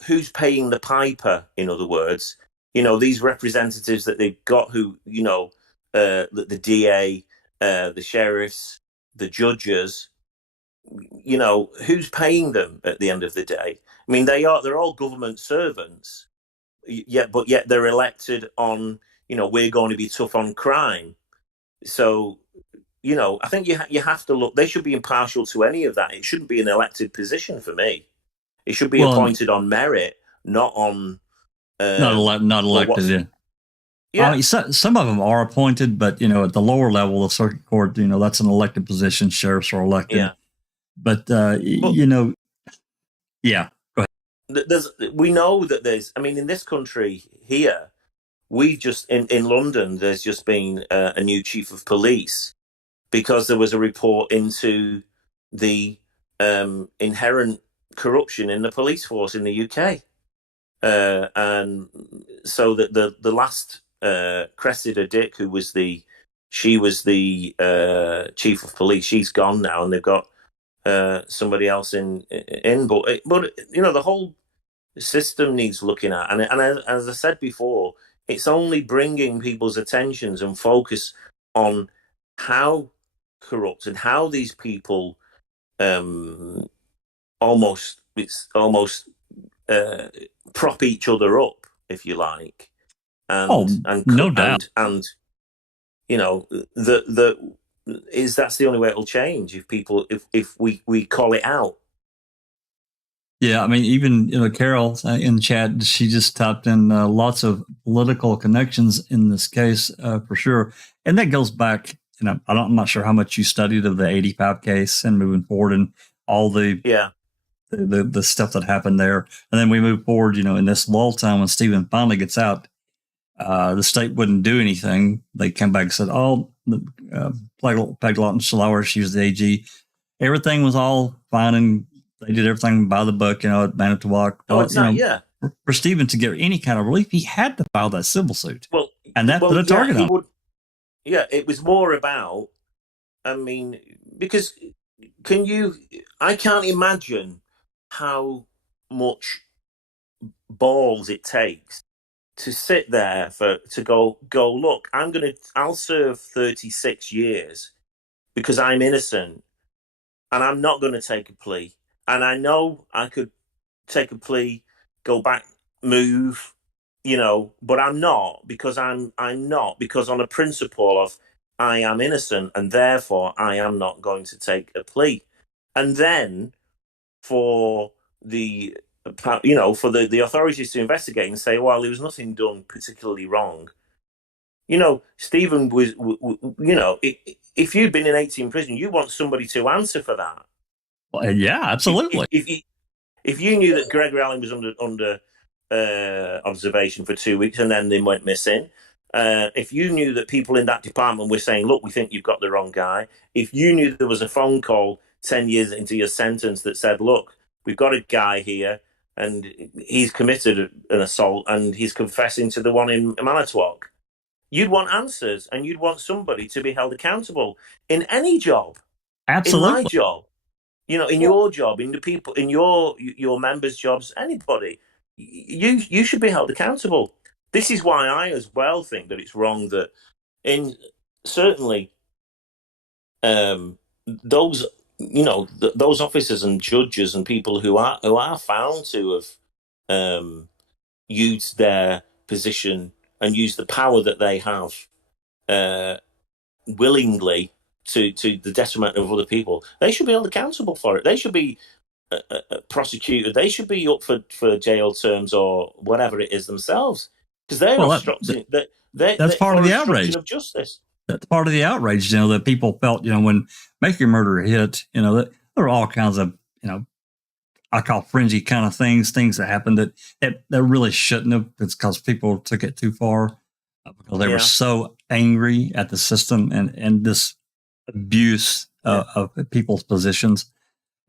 who's paying the piper, in other words, these representatives that they've got who, the DA, the sheriffs, the judges, who's paying them at the end of the day? I mean, they're all government servants, but yet they're elected on, we're going to be tough on crime. So, I think you have to look, they should be impartial to any of that. It shouldn't be an elected position for me. It should be appointed on merit, not on... not elected, yeah. I mean, some of them are appointed, but, at the lower level of circuit court, that's an elected position. Sheriffs are elected. Yeah. But, yeah, go ahead. We know that there's, I mean, in this country here, we've just, in London, there's just been a new chief of police because there was a report into the inherent corruption in the police force in the UK. And so that the last Cressida Dick, she was the chief of police, she's gone now, and they've got somebody else in. But the whole system needs looking at, and as I said before, it's only bringing people's attentions and focus on how corrupt and how these people almost prop each other up, if you like, and no doubt, and that's the only way it'll change if we call it out. Yeah, I mean, even Carol in the chat, she just typed in lots of political connections in this case for sure, and that goes back. I'm not sure how much you studied of the 85 case and moving forward and all the stuff that happened there. And then we move forward, in this lull time when Stephen finally gets out, the state wouldn't do anything. They came back and said, Peg Lawton-Schlauer, she was the AG. Everything was all fine and they did everything by the book, at Manitowoc. For Stephen to get any kind of relief, he had to file that civil suit. And that put a target on him. Yeah, it was more about, I mean, because I can't imagine how much balls it takes to sit there to go, look, I'll serve 36 years because I'm innocent and I'm not going to take a plea. And I know I could take a plea, go back, move, but I'm not because I'm not because on a principle of I am innocent and therefore I am not going to take a plea. And then for the authorities to investigate and say, well, there was nothing done particularly wrong. Stephen was, if you'd been in 18 prison, you want somebody to answer for that. Well, yeah, absolutely. If you knew that Gregory Allen was under observation for 2 weeks and then they went missing, if you knew that people in that department were saying, look, we think you've got the wrong guy, if you knew there was a phone call 10 years into your sentence that said, look, we've got a guy here and he's committed an assault and he's confessing to the one in Manitowoc. You'd want answers, and you'd want somebody to be held accountable in any job. Absolutely. In my job, in your job, in the people, in your members' jobs, anybody, you should be held accountable. This is why I as well think that it's wrong that certainly those those officers and judges and people who are found to have used their position and use the power that they have willingly to the detriment of other people, they should be held accountable for it. They should be prosecuted. They should be up for jail terms or whatever it is themselves, because they're obstructing. That's part of the outrage of justice. That's part of the outrage, that people felt, when Make Your Murder hit, that there were all kinds of, I call fringy kind of things that happened that really shouldn't have. It's because people took it too far, because they were so angry at the system and this abuse of people's positions.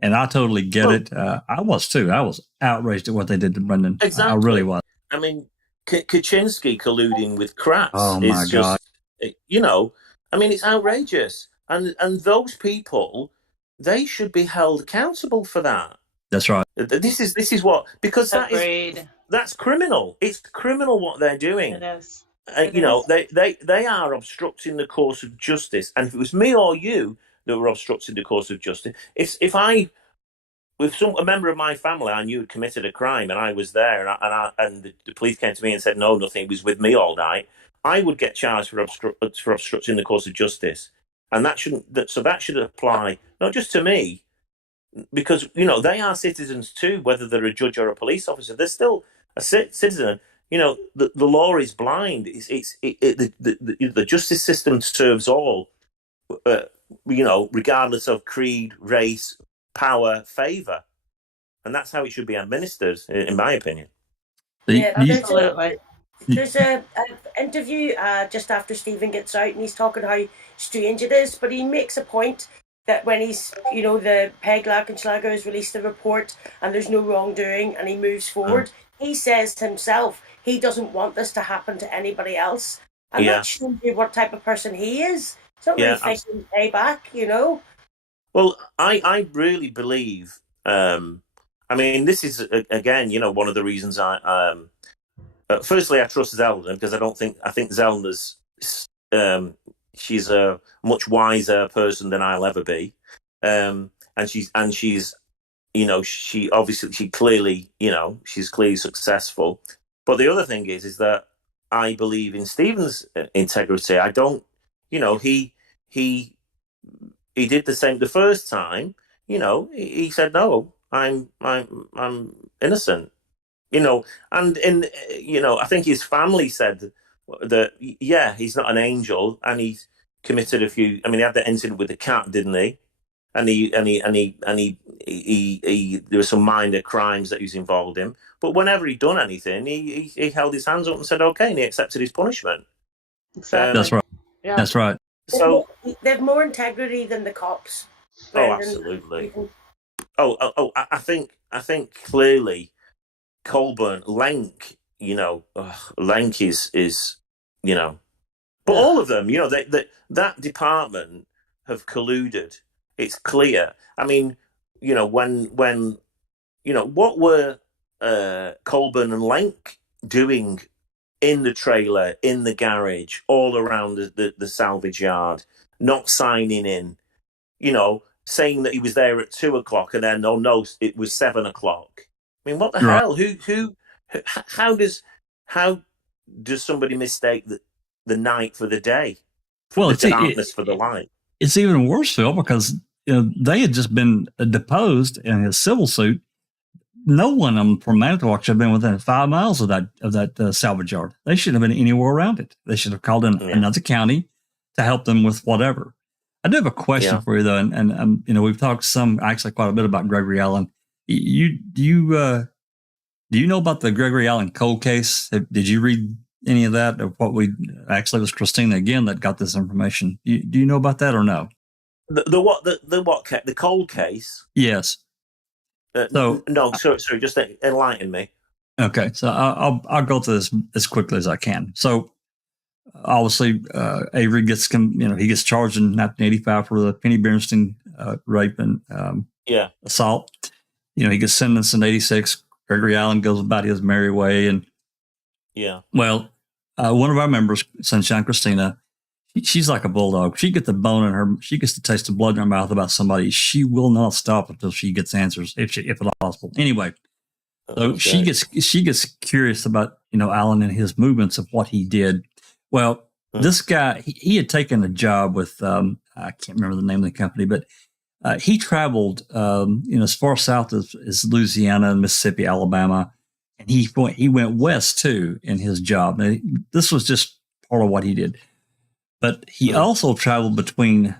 And I totally get it. I was too. I was outraged at what they did to Brendan. Exactly. I really was. I mean, Kaczynski colluding with Kratz. Oh my God. It's outrageous. And those people, they should be held accountable for that. That's right. This is what, because that's criminal. It's criminal what they're doing. It is. They are obstructing the course of justice. And if it was me or you that were obstructing the course of justice, if a member of my family I knew had committed a crime and I was there and the police came to me and said no, nothing, was with me all night, I would get charged for obstructing the course of justice. And that should apply not just to me, because they are citizens too, whether they're a judge or a police officer. They're still a citizen. The law is blind. The justice system serves all, regardless of creed, race, power, favour, and that's how it should be administered, in my opinion. Absolutely. There's an interview just after Stephen gets out, and he's talking how strange it is, but he makes a point that when he's, the Peg Lachenschlager has released a report and there's no wrongdoing and he moves forward, he says himself he doesn't want this to happen to anybody else. And that shows you what type of person he is. He's not really thinking pay back, Well, I really believe, this is, again, one of the reasons firstly, I trust Zelda, because I think Zelda's, she's a much wiser person than I'll ever be. And she's, she clearly, she's clearly successful. But the other thing is that I believe in Stephen's integrity. I don't, he did the same the first time. He said no, I'm innocent. And I think his family said that he's not an angel, and he's committed a few. I mean, he had that incident with the cat, didn't he? And he there were some minor crimes that he was involved in. But whenever he'd done anything, he held his hands up and said okay, and he accepted his punishment. Exactly. That's right. Yeah. That's right. So they have more integrity than the cops. Oh, absolutely. I think clearly Colborn, Lenk, Lenk is but all of them, that department have colluded. It's clear. I mean, when what were Colborn and Lenk doing in the trailer, in the garage, all around the salvage yard, not signing in, saying that he was there at 2:00 and then no, it was 7:00. I mean, what the hell? How does somebody mistake the night for the day? The darkness for the light. It's even worse, Phil, because they had just been deposed in his civil suit. No one from Manitowoc should have been within 5 miles of that salvage yard. They shouldn't have been anywhere around it. They should have called in another county to help them with whatever. I do have a question for you though, and we've talked quite a bit about Gregory Allen. Do you know about the Gregory Allen cold case? Did you read any of that? Of what it was Christina again that got this information. Do you know about that or no? The cold case? Yes. No, sorry, just enlighten me. Okay, so I'll go through this as quickly as I can. So obviously, Avery gets he gets charged in 1985 for the Penny Bernstein rape and assault. He gets sentenced in 86. Gregory Allen goes about his merry way, and one of our members, Sunshine Christina, she's like a bulldog. She gets the bone in her. She gets to taste the blood in her mouth about somebody. She will not stop until she gets answers, if at possible. Anyway, so she gets curious about Allen and his movements of what he did. Well, this guy he had taken a job with I can't remember the name of the company, but he traveled as far south as Louisiana and Mississippi, Alabama, and he went west too in his job. Now, this was just part of what he did. But he also traveled between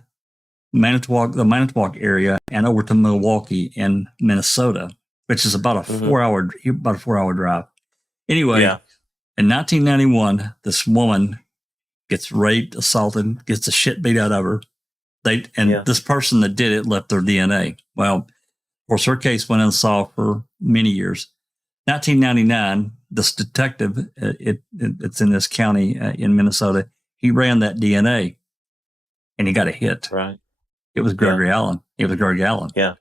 the Manitowoc area and over to Milwaukee in Minnesota, which is about a 4-hour drive. Anyway, in 1991, this woman gets raped, assaulted, gets the shit beat out of her. This person that did it left their DNA. Well, of course, her case went unsolved for many years. 1999, this detective, it's in this county in Minnesota. He ran that DNA, and he got a hit. Right. It was Gregory Allen. It was Gregory Allen. Yeah.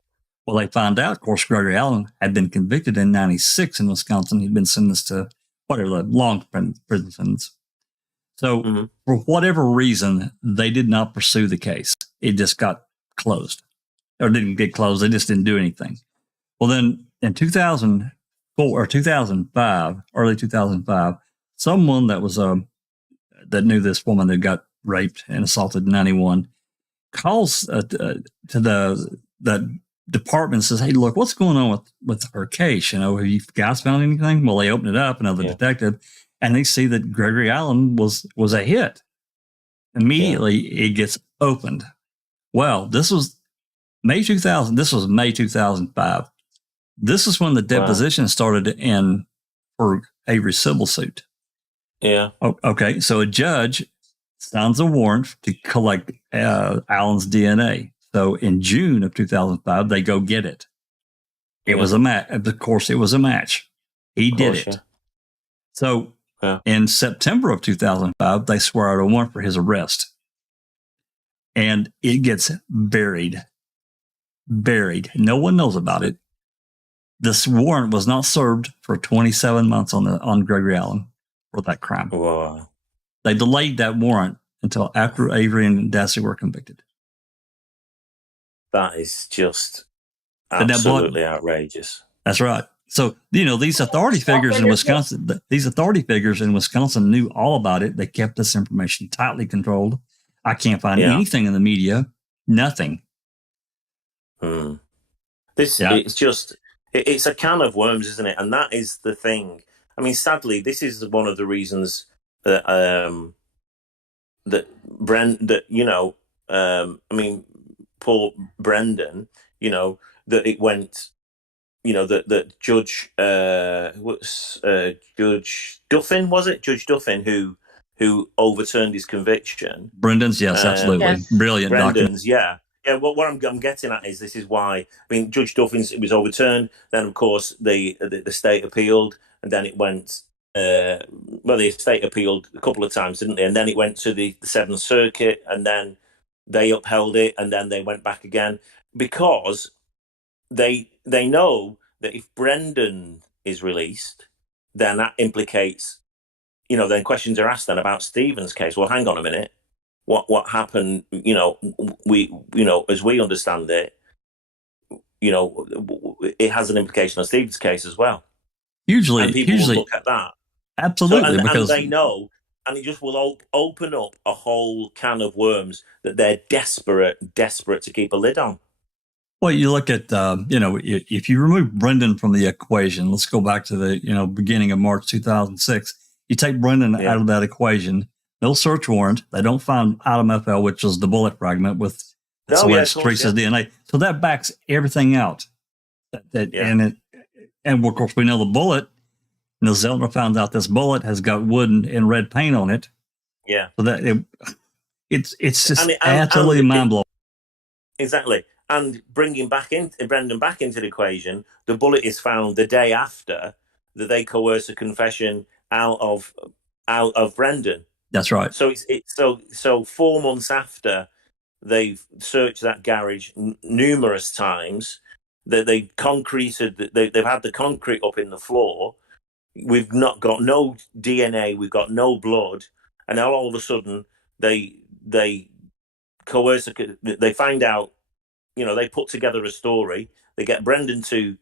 Well, they found out, of course, Gregory Allen had been convicted in 96 in Wisconsin. He'd been sentenced to whatever, long prison sentence. So for whatever reason, they did not pursue the case. It just got closed. Or didn't get closed. They just didn't do anything. Well, then in 2004 or 2005, early 2005, someone that was that knew this woman that got raped and assaulted in 91 calls to the department and says, "Hey, look, what's going on with her case? Have you guys found anything?" Well, they open it up, another detective, and they see that Gregory Allen was a hit. Immediately, it gets opened. Well, this was May 2000. This was May 2005. This is when the deposition started in for Avery's civil suit. Yeah. Okay. So a judge signs a warrant to collect Allen's DNA. So in June of 2005, they go get it. It was a match. Of course, it was a match. He did it. So in September of 2005, they swear out a warrant for his arrest. And it gets buried. No one knows about it. This warrant was not served for 27 months on Gregory Allen for that crime. Wow. They delayed that warrant until after Avery and Dassey were convicted. That is just absolutely outrageous. That's right. So, these authority figures in Wisconsin, knew all about it. They kept this information tightly controlled. I can't find anything in the media. Nothing. It's just, it's a can of worms, isn't it? And that is the thing. I mean, sadly, this is one of the reasons that Paul Brendan, that it went, that Judge Judge Duffin, was it? Judge Duffin who overturned his conviction. Brendan's, yes, absolutely. Yes. Brilliant. Brendan's, yeah. Yeah, well, what I'm getting at is this is why, Judge Duffin's, it was overturned. Then, of course, the state appealed, and then it went, the state appealed a couple of times, didn't they? And then it went to the Seventh Circuit, and then they upheld it, and then they went back again, because they know that if Brendan is released, then that implicates, then questions are asked then about Stephen's case. Well, hang on a minute. What happened, as we understand it, it has an implication on Stephen's case as well. Hugely. And people will look at that. Absolutely. So, and they know, and it just will open up a whole can of worms that they're desperate to keep a lid on. Well, you look at, if you remove Brendan from the equation, let's go back to the, beginning of March 2006. You take Brendan out of that equation. No search warrant. They don't find Item FL, which is the bullet fragment with Teresa's DNA. So that backs everything out. And of course, we know the bullet. Zellner found out this bullet has got wood and red paint on it. Yeah. So that it's just absolutely mind blowing. Exactly. And bringing Brendan back into the equation, the bullet is found the day after that they coerce a confession out of Brendan. That's right. So so 4 months after they've searched that garage numerous times, that they've had the concrete up in the floor. We've not got no DNA, we've got no blood, and now all of a sudden they coerce. They find out. They put together a story. They get Brendan to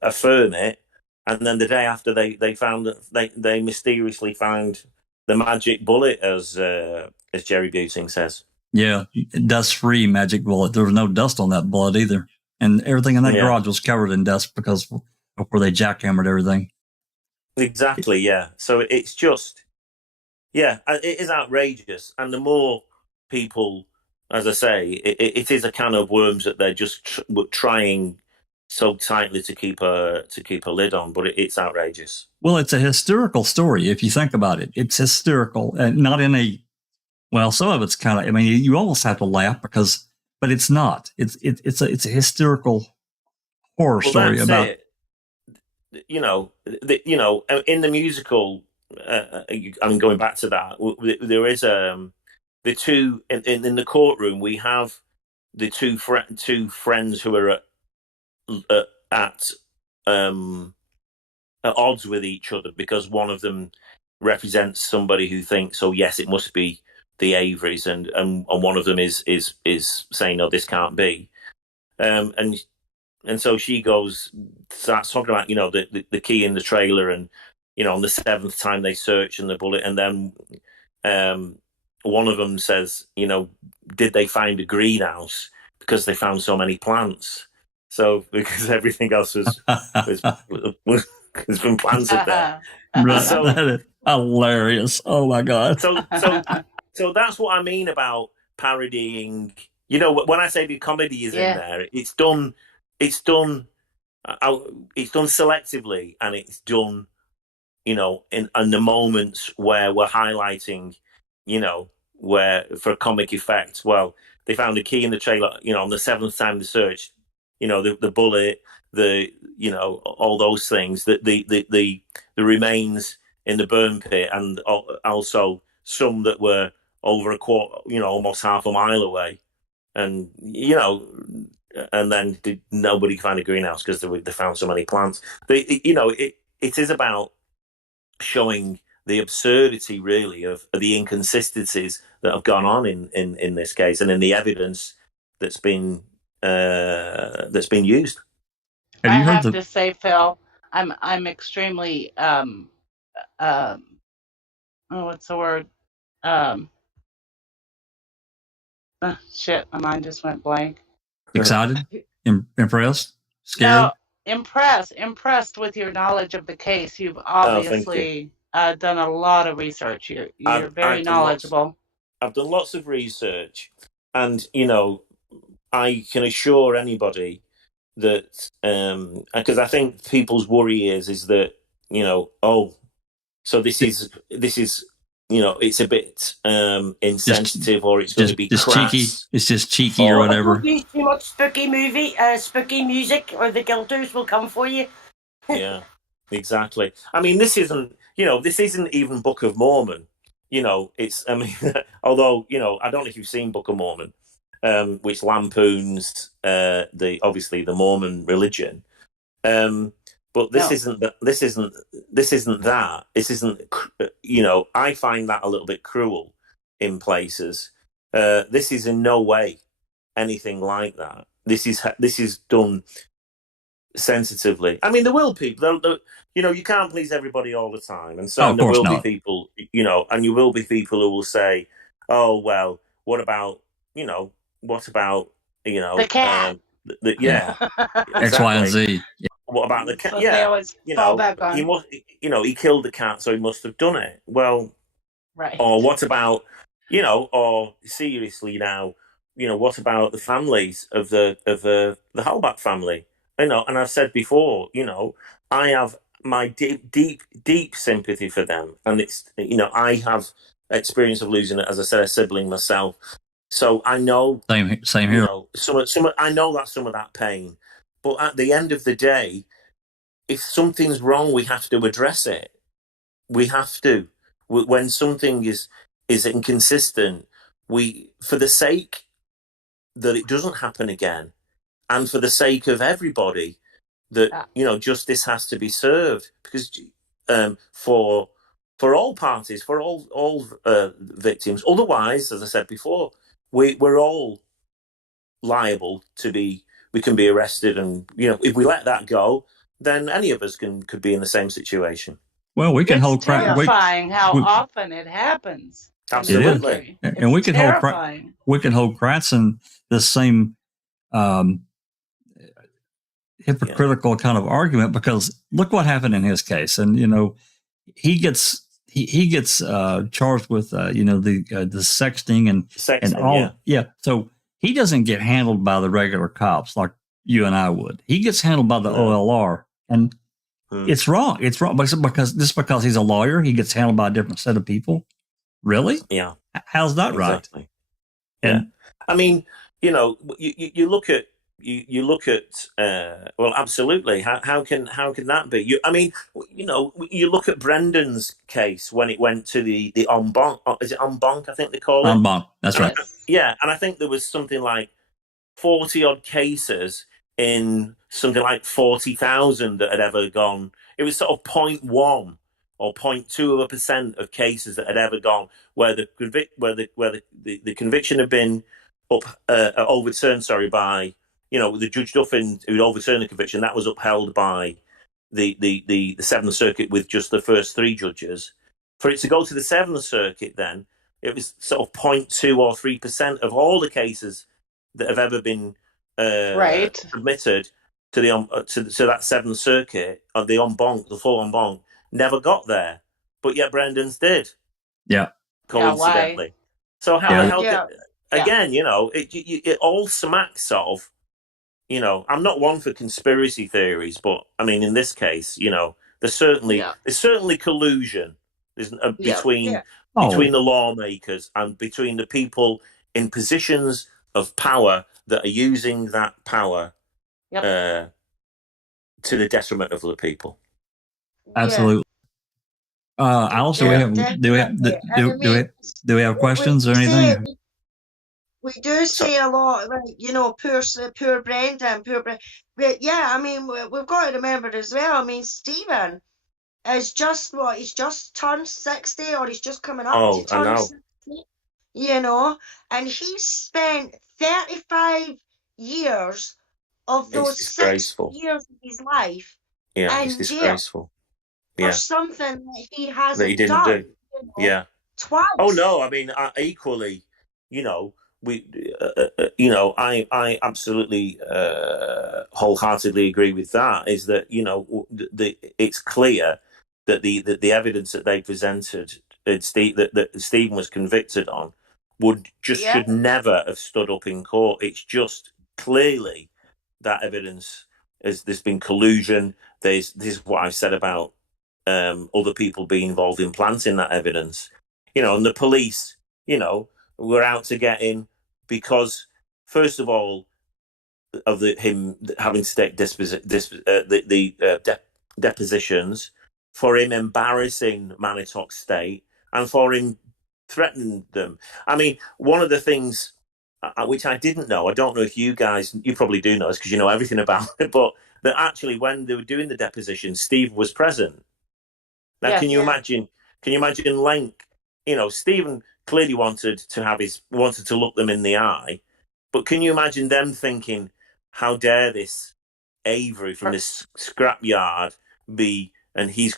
affirm it, and then the day after they found that they mysteriously found the magic bullet, as Jerry Buting says. Yeah, dust-free magic bullet. There was no dust on that bullet either, and everything in that garage was covered in dust because before they jackhammered everything. Exactly. Yeah. So it's just, it is outrageous, and the more people, as I say, it is a can of worms that they're just trying so tightly to keep a lid on, but it's outrageous. Well, it's a hysterical story if you think about it. It's hysterical, and not in a some of it's kind of. I mean, you almost have to laugh but it's not. It's a hysterical horror story about. In the musical, I'm going back to that. There is the two in the courtroom. We have the two friends who are at odds with each other, because one of them represents somebody who thinks, oh yes, it must be the Averys, and one of them is saying, no, this can't be, and so she starts talking about the key in the trailer, and on the 7th time they search and the bullet, and then one of them says, did they find a greenhouse because they found so many plants? So because everything else has been planted there. So, that is hilarious. Oh my God. So that's what I mean about parodying. When I say the comedy is in there, it's done selectively, and it's done, in the moments where we're highlighting, where for comic effect. Well, they found a key in the trailer, on the 7th time they searched, the bullet, all those things, the remains in the burn pit, and also some that were over a quarter, almost half a mile away, and and then nobody found a greenhouse because they found so many plants. It is about showing the absurdity, really, of the inconsistencies that have gone on in this case, and in the evidence that's been used. I have to say, Phil, I'm extremely what's the word? Shit, my mind just went blank. Excited? Impressed? Scared? No, impressed with your knowledge of the case. You've obviously done a lot of research. You're very knowledgeable. I've done lots of research, and I can assure anybody that, because I think people's worry is that so this is it's a bit insensitive, or it's going to be crass. Cheeky. It's just cheeky or whatever. Use too much spooky music, or the guilders will come for you. Yeah, exactly. I mean, this isn't even Book of Mormon. It's, I mean, although I don't know if you've seen Book of Mormon, which lampoons obviously the Mormon religion. But this isn't that. This isn't. I find that a little bit cruel in places. This is in no way anything like that. This is done sensitively. I mean, there will be people. You can't please everybody all the time, and so there will be people. And you will be people who will say, "Oh well, what about the cat?" X, Y, and Z. Yeah. What about the cat? So they always fall back on. He must. He killed the cat, so he must have done it. Well, right. Or what about or seriously now, what about the families of the Halbach family? And I've said before, I have my deep sympathy for them, and it's I have experience of losing, as I said, a sibling myself. So I know, same here. I know that's some of that pain, but at the end of the day, if something's wrong, we have to address it. We have to. When something is inconsistent, for the sake that it doesn't happen again, and for the sake of everybody, that justice has to be served, because for all parties, for all victims. Otherwise, as I said before, we're all liable to be. We can be arrested, and if we let that go, then any of us could be in the same situation. Well, we can hold terrifying how often it happens. Absolutely, and we can hold Cranston the same hypocritical kind of argument, because look what happened in his case, and he gets charged with the sexting and all. So he doesn't get handled by the regular cops like you and I would. He gets handled by the OLR, and it's wrong. It's wrong because he's a lawyer, he gets handled by a different set of people. Really? Yeah. How's that exactly. right? And I mean, you look at well, absolutely. How can that be? You look at Brendan's case when it went to the en banc. Is it en banc? I think they call it en banc. That's right. Yeah, and I think there was something like 40 odd cases in something like 40,000 that had ever gone. It was sort of 0.1 or 0.2% of cases that had ever gone where the conviction had been overturned. Sorry, by the Judge Duffin who'd overturned the conviction, that was upheld by the Seventh Circuit with just the first 3 judges. For it to go to the Seventh Circuit, then it was sort of 0.2 or 3% of all the cases that have ever been submitted to that Seventh Circuit of the en banc, the full en banc, never got there, but yet Brendan's did. Yeah, coincidentally. So again, it all smacks of. I'm not one for conspiracy theories, but I mean, in this case, there's certainly collusion between the lawmakers and between the people in positions of power that are using that power to the detriment of the people. Absolutely. Also, do we have questions or anything? We do say a lot, like, poor Brendan, but yeah, I mean, we've got to remember as well. I mean, Stephen is just he's just turned 60, or he's just coming up to turn 60. And he spent 35 years of those 6 years of his life it's disgraceful. For something that he hasn't that he didn't done, do. Twice. Oh no, I mean, equally, I absolutely wholeheartedly agree with that. Is that it's clear that the evidence that they presented, that Stephen was convicted on, should never have stood up in court. It's just clearly that evidence there's been collusion. This is what I've said about other people being involved in planting that evidence. And the police, were out to get him because, first of all, of him having to take depositions, for him embarrassing Manitowoc State, and for him threatening them. I mean, one of the things which I didn't know, I don't know if you probably do know this because you know everything about it, but that actually when they were doing the deposition, Steve was present. Now, can you imagine length? Stephen clearly wanted to look them in the eye, but can you imagine them thinking, how dare this Avery from this scrapyard be, and he's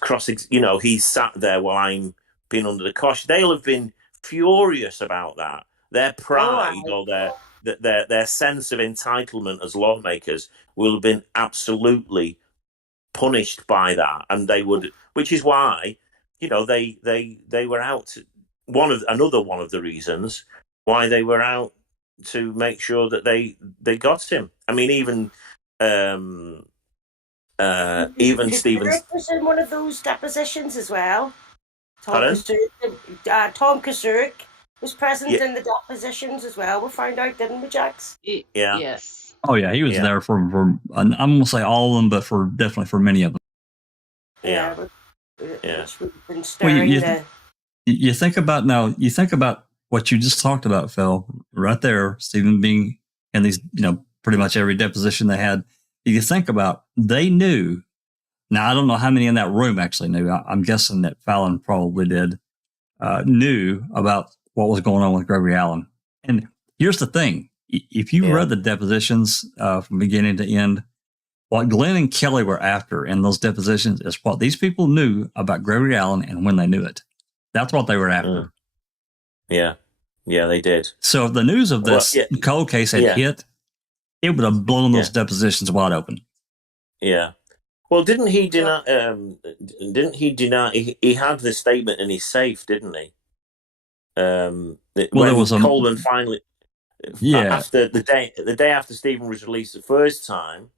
he's sat there while I'm being under the cosh. They'll have been furious about that. Their pride or their sense of entitlement as lawmakers will have been absolutely punished by that, and they would, which is why they were out. Another one of the reasons why they were out to make sure that they got him. I mean, even Stevens was in one of those depositions as well. Tom Kazuk Was present Yeah. in the depositions as well. We found out, didn't we, Jax? Yeah. Yes. Oh yeah, he was Yeah. there for I'm gonna say all of them, but definitely for many of them. Yeah. Which would have been stirring you think about what you just talked about, Phil, right there, Stephen being in these, pretty much every deposition they had. You think about, they knew. Now, I don't know how many in that room actually knew. I'm guessing that Fallon probably did, knew about what was going on with Gregory Allen. And here's the thing. If you read the depositions from beginning to end, what Glenn and Kelly were after in those depositions is what these people knew about Gregory Allen and when they knew it. That's what they were after. Yeah. Yeah, they did. So if the news of this cold case had hit, it would have blown those depositions wide open. Yeah. Well, didn't he deny? He had the statement in his safe, didn't he? When Colborn finally, after the day after Stephen was released the first time,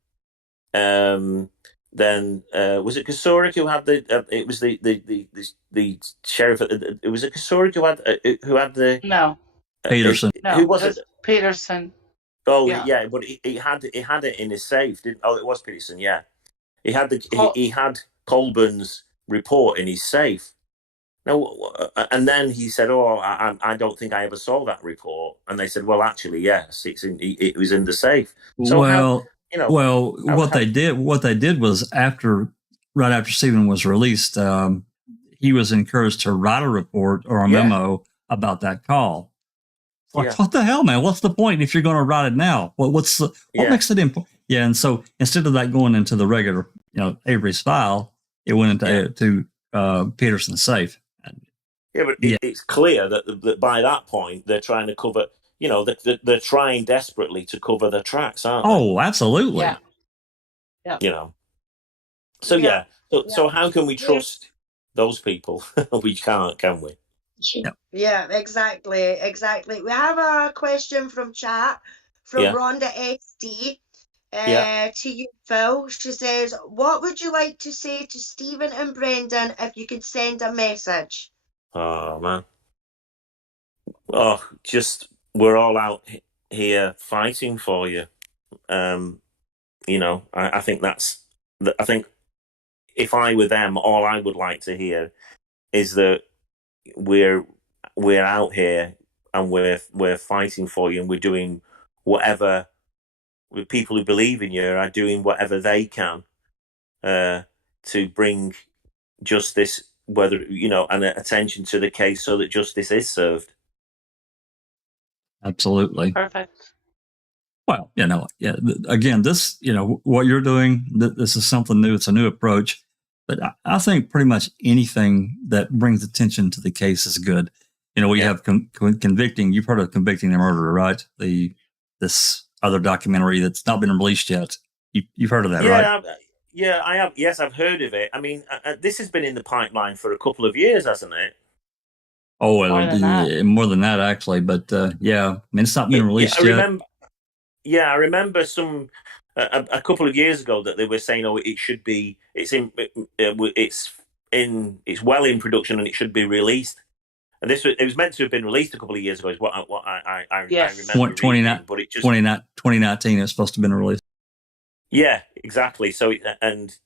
then was it Kosurik who had the? It was the sheriff. It was a Kosurik who had the. No. Peterson. Who was it? Peterson. Oh yeah, but he had it in his safe. Didn't? Oh, it was Peterson. Yeah, he had he had Colburn's report in his safe. No, and then he said, "Oh, I don't think I ever saw that report." And they said, "Well, actually, yes, it was in the safe." So what they did was right after Stephen was released, he was encouraged to write a report or a memo about that call. What the hell, man? What's the point if you're going to write it now? What makes it important? Yeah, and so instead of that going into the regular, Avery's file, it went into Peterson's safe. Yeah, but it's clear that by that point they're trying to cover. They're trying desperately to cover the tracks, aren't they? Oh, absolutely. Yeah. So how can we trust those people? We can't, can we? Yeah, exactly. We have a question from chat from Rhonda SD to you, Phil. She says, "What would you like to say to Stephen and Brendan if you could send a message?" Oh man. Oh, just we're all out here fighting for you. I think I think if I were them, all I would like to hear is that we're out here and we're fighting for you, and we're doing whatever. With people who believe in you are doing whatever they can to bring justice, and attention to the case, so that justice is served. Absolutely. Perfect. Well, again, this, what you're doing, this is something new. It's a new approach. But I think pretty much anything that brings attention to the case is good. We have convicting. You've heard of Convicting the Murderer, right? This other documentary that's not been released yet. You've heard of that, right? I have. Yes, I've heard of it. I mean, this has been in the pipeline for a couple of years, hasn't it? Oh, more than that, actually. But it's not been released yet. I remember a couple of years ago that they were saying, "Oh, it should be. It's well in production and it should be released." And it was meant to have been released a couple of years ago. Is what I remember. 2019 is supposed to have been released. Yeah, exactly. So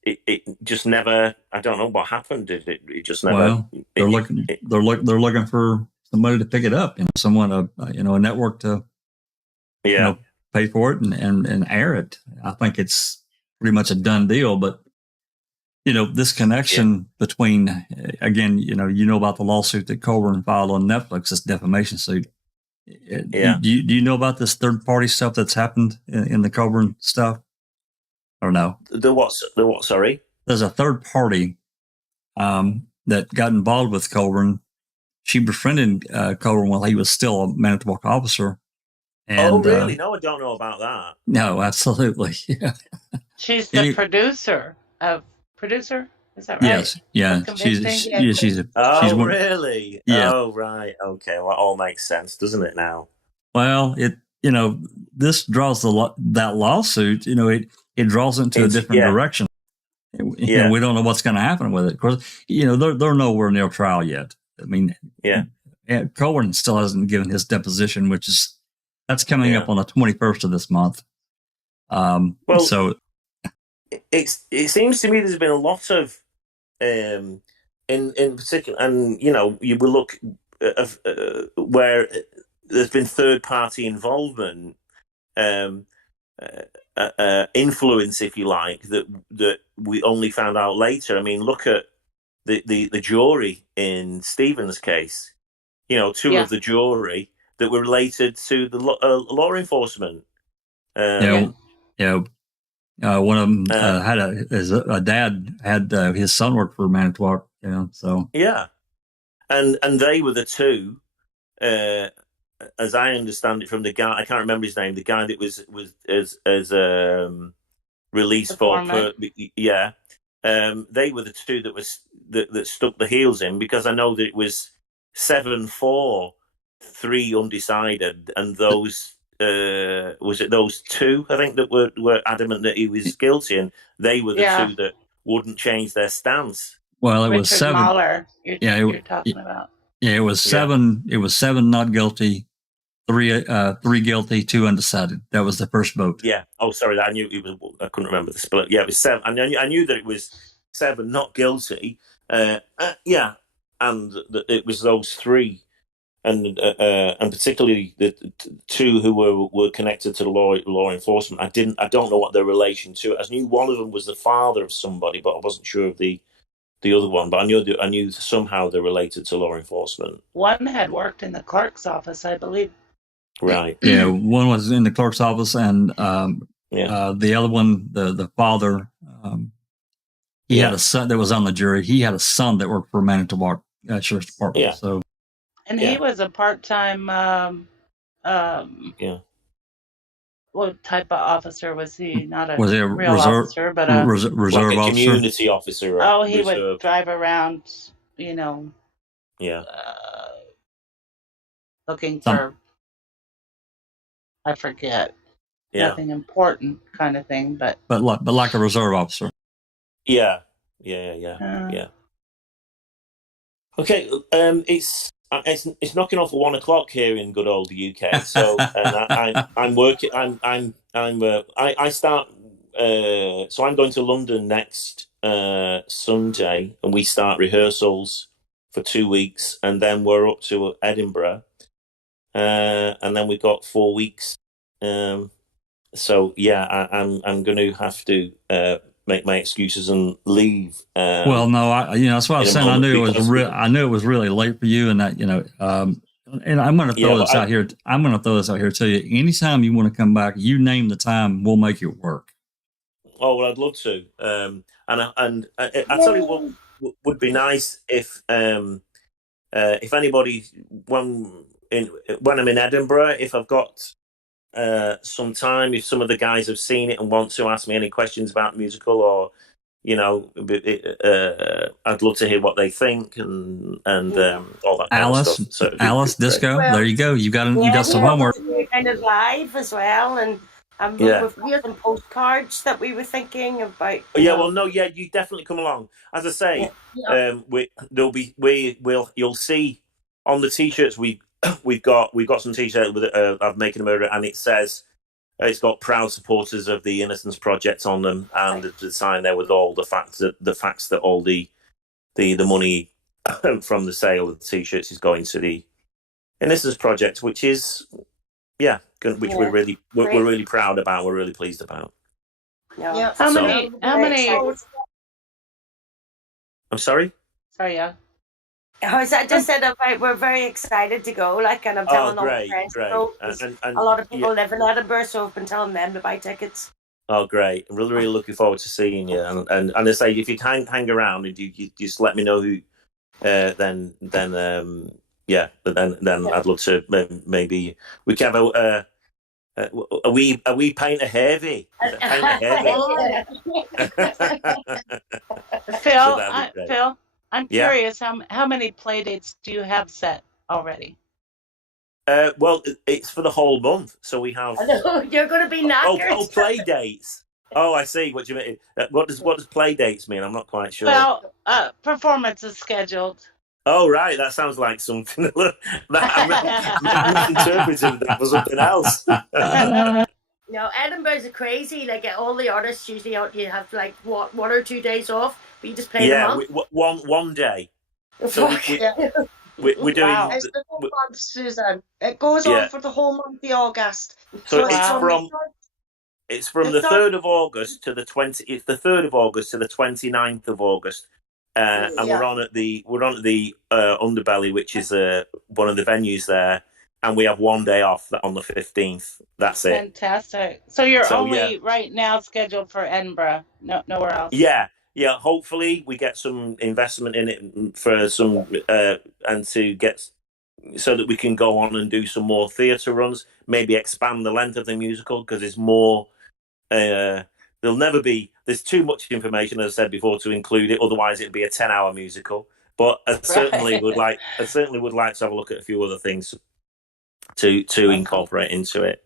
it just never. I don't know what happened. It just never. Well, they're looking for somebody to pick it up. Someone a network to pay for it and air it. I think it's pretty much a done deal. But this connection between, again, about the lawsuit that Colborn filed on Netflix, this defamation suit. Do you know about this third party stuff that's happened in the Colborn stuff? Or no? The what? Sorry. There's a third party that got involved with Colborn. She befriended Colborn while he was still a Manitowoc officer. And, really? No, I don't know about that. No, absolutely. Yeah. She's the producer. Is that right? Yes. Yeah. She's really? Yeah. Oh, right. Okay. Well, it all makes sense, doesn't it now? Well, this draws that lawsuit. It draws into a different direction. We don't know what's going to happen with it. Of course, they're nowhere near trial yet. I mean, Colborn still hasn't given his deposition, that's coming up on the 21st of this month. So it seems to me there's been a lot of in particular, and you will look at where there's been third party involvement, influence, if you like, that we only found out later. I mean, look at the jury in Stephen's case. Two of the jury that were related to the law enforcement. One of them had a dad had his son work for Manitowoc. So and they were the two. As I understand it from the guy, I can't remember his name. The guy that was released for they were the two that stuck the heels in, because I know that it was 7-4, 3 undecided, and those was it those two I think that were adamant that he was guilty, and they were the two that wouldn't change their stance. Well, it was 7. Mahler, you're talking about. Yeah, it was 7. It was 7 not guilty, 3 guilty, 2 undecided. That was the first vote. Yeah. Oh, sorry. I knew it was. I couldn't remember the split. Yeah, it was 7. I knew that it was 7 not guilty. And it was those 3, and particularly the 2 who were connected to the law enforcement. I don't know what their relation to it. I knew one of them was the father of somebody, but I wasn't sure of the other one. But I knew somehow they're related to law enforcement. One had worked in the clerk's office, I believe. Right. Yeah, one was in the clerk's office, and the other one, the father, he had a son that was on the jury. He had a son that worked for Manitowoc Sheriff's Department. Yeah. So, and he was a part-time. What type of officer was he? Not a real officer, but a reserve like a officer, community officer. Right? Oh, he would drive around, looking for, I forget, nothing important kind of thing, but like a reserve officer. Yeah. Okay, it's knocking off at 1 o'clock here in good old UK. So, and I'm working. I start. So I'm going to London next Sunday, and we start rehearsals for 2 weeks, and then we're up to Edinburgh, and then we've got 4 weeks. So yeah, I'm going to have to make my excuses and leave. Well, no, that's why I was saying I knew it was really late for you, and that and I'm going to throw this out here. I'm going to throw this out here to you. Anytime you want to come back, you name the time, we'll make it work. Oh well, I'd love to. And I tell you what would be nice if anybody when I'm in Edinburgh, if I've got some time, if some of the guys have seen it and want to ask me any questions about the musical, or I'd love to hear what they think and all that kind of stuff. So Alice Disco, there you go. You got some homework. Kind of live as well, and we've got some postcards that we were thinking about. You definitely come along. As I say, you'll see on the t-shirts we've got some t-shirts with I've Making a Murder, and it says it's got proud supporters of the Innocence Project on them, and the sign there with all the facts that all the money from the sale of the t-shirts is going to the Innocence Project, which is we're really proud about. We're really pleased about. Yeah. How many? I'm sorry. Sorry, yeah. I just said we're very excited to go, and I'm telling all my friends to go. And a lot of people live in Edinburgh, so I've been telling them to buy tickets. Oh, great! I'm really looking forward to seeing you. And I say, if you hang around and you just let me know who, then I'd love to maybe we can have a wee pint of heavy. Phil. I'm curious, how many play dates do you have set already? Well, it's for the whole month, so we have. You're going to be knackered. Oh, play dates. Oh, I see what you mean. What does play dates mean? I'm not quite sure. Well, performance is scheduled. Oh, right. That sounds like something that I misinterpreted that for something else. No, Edinburgh's crazy. Like all the artists usually you have like 1 or 2 days off, but you just play them off. one day. So we're doing. Wow. It's the whole month, Susan. It goes on for the whole month of August. So it's from the 3rd of August to the 20. It's the 3rd of August to the 29th of August, and we're on at the Underbelly, which is one of the venues there, and we have 1 day off on the 15th. That's it. Fantastic. So you're only right now scheduled for Edinburgh, nowhere else. Yeah. Hopefully we get some investment in it for some and to get so that we can go on and do some more theatre runs. Maybe expand the length of the musical because there's more. There's too much information, as I said before, to include it. Otherwise, it'd be a 10-hour musical. But I certainly would like to have a look at a few other things to incorporate into it.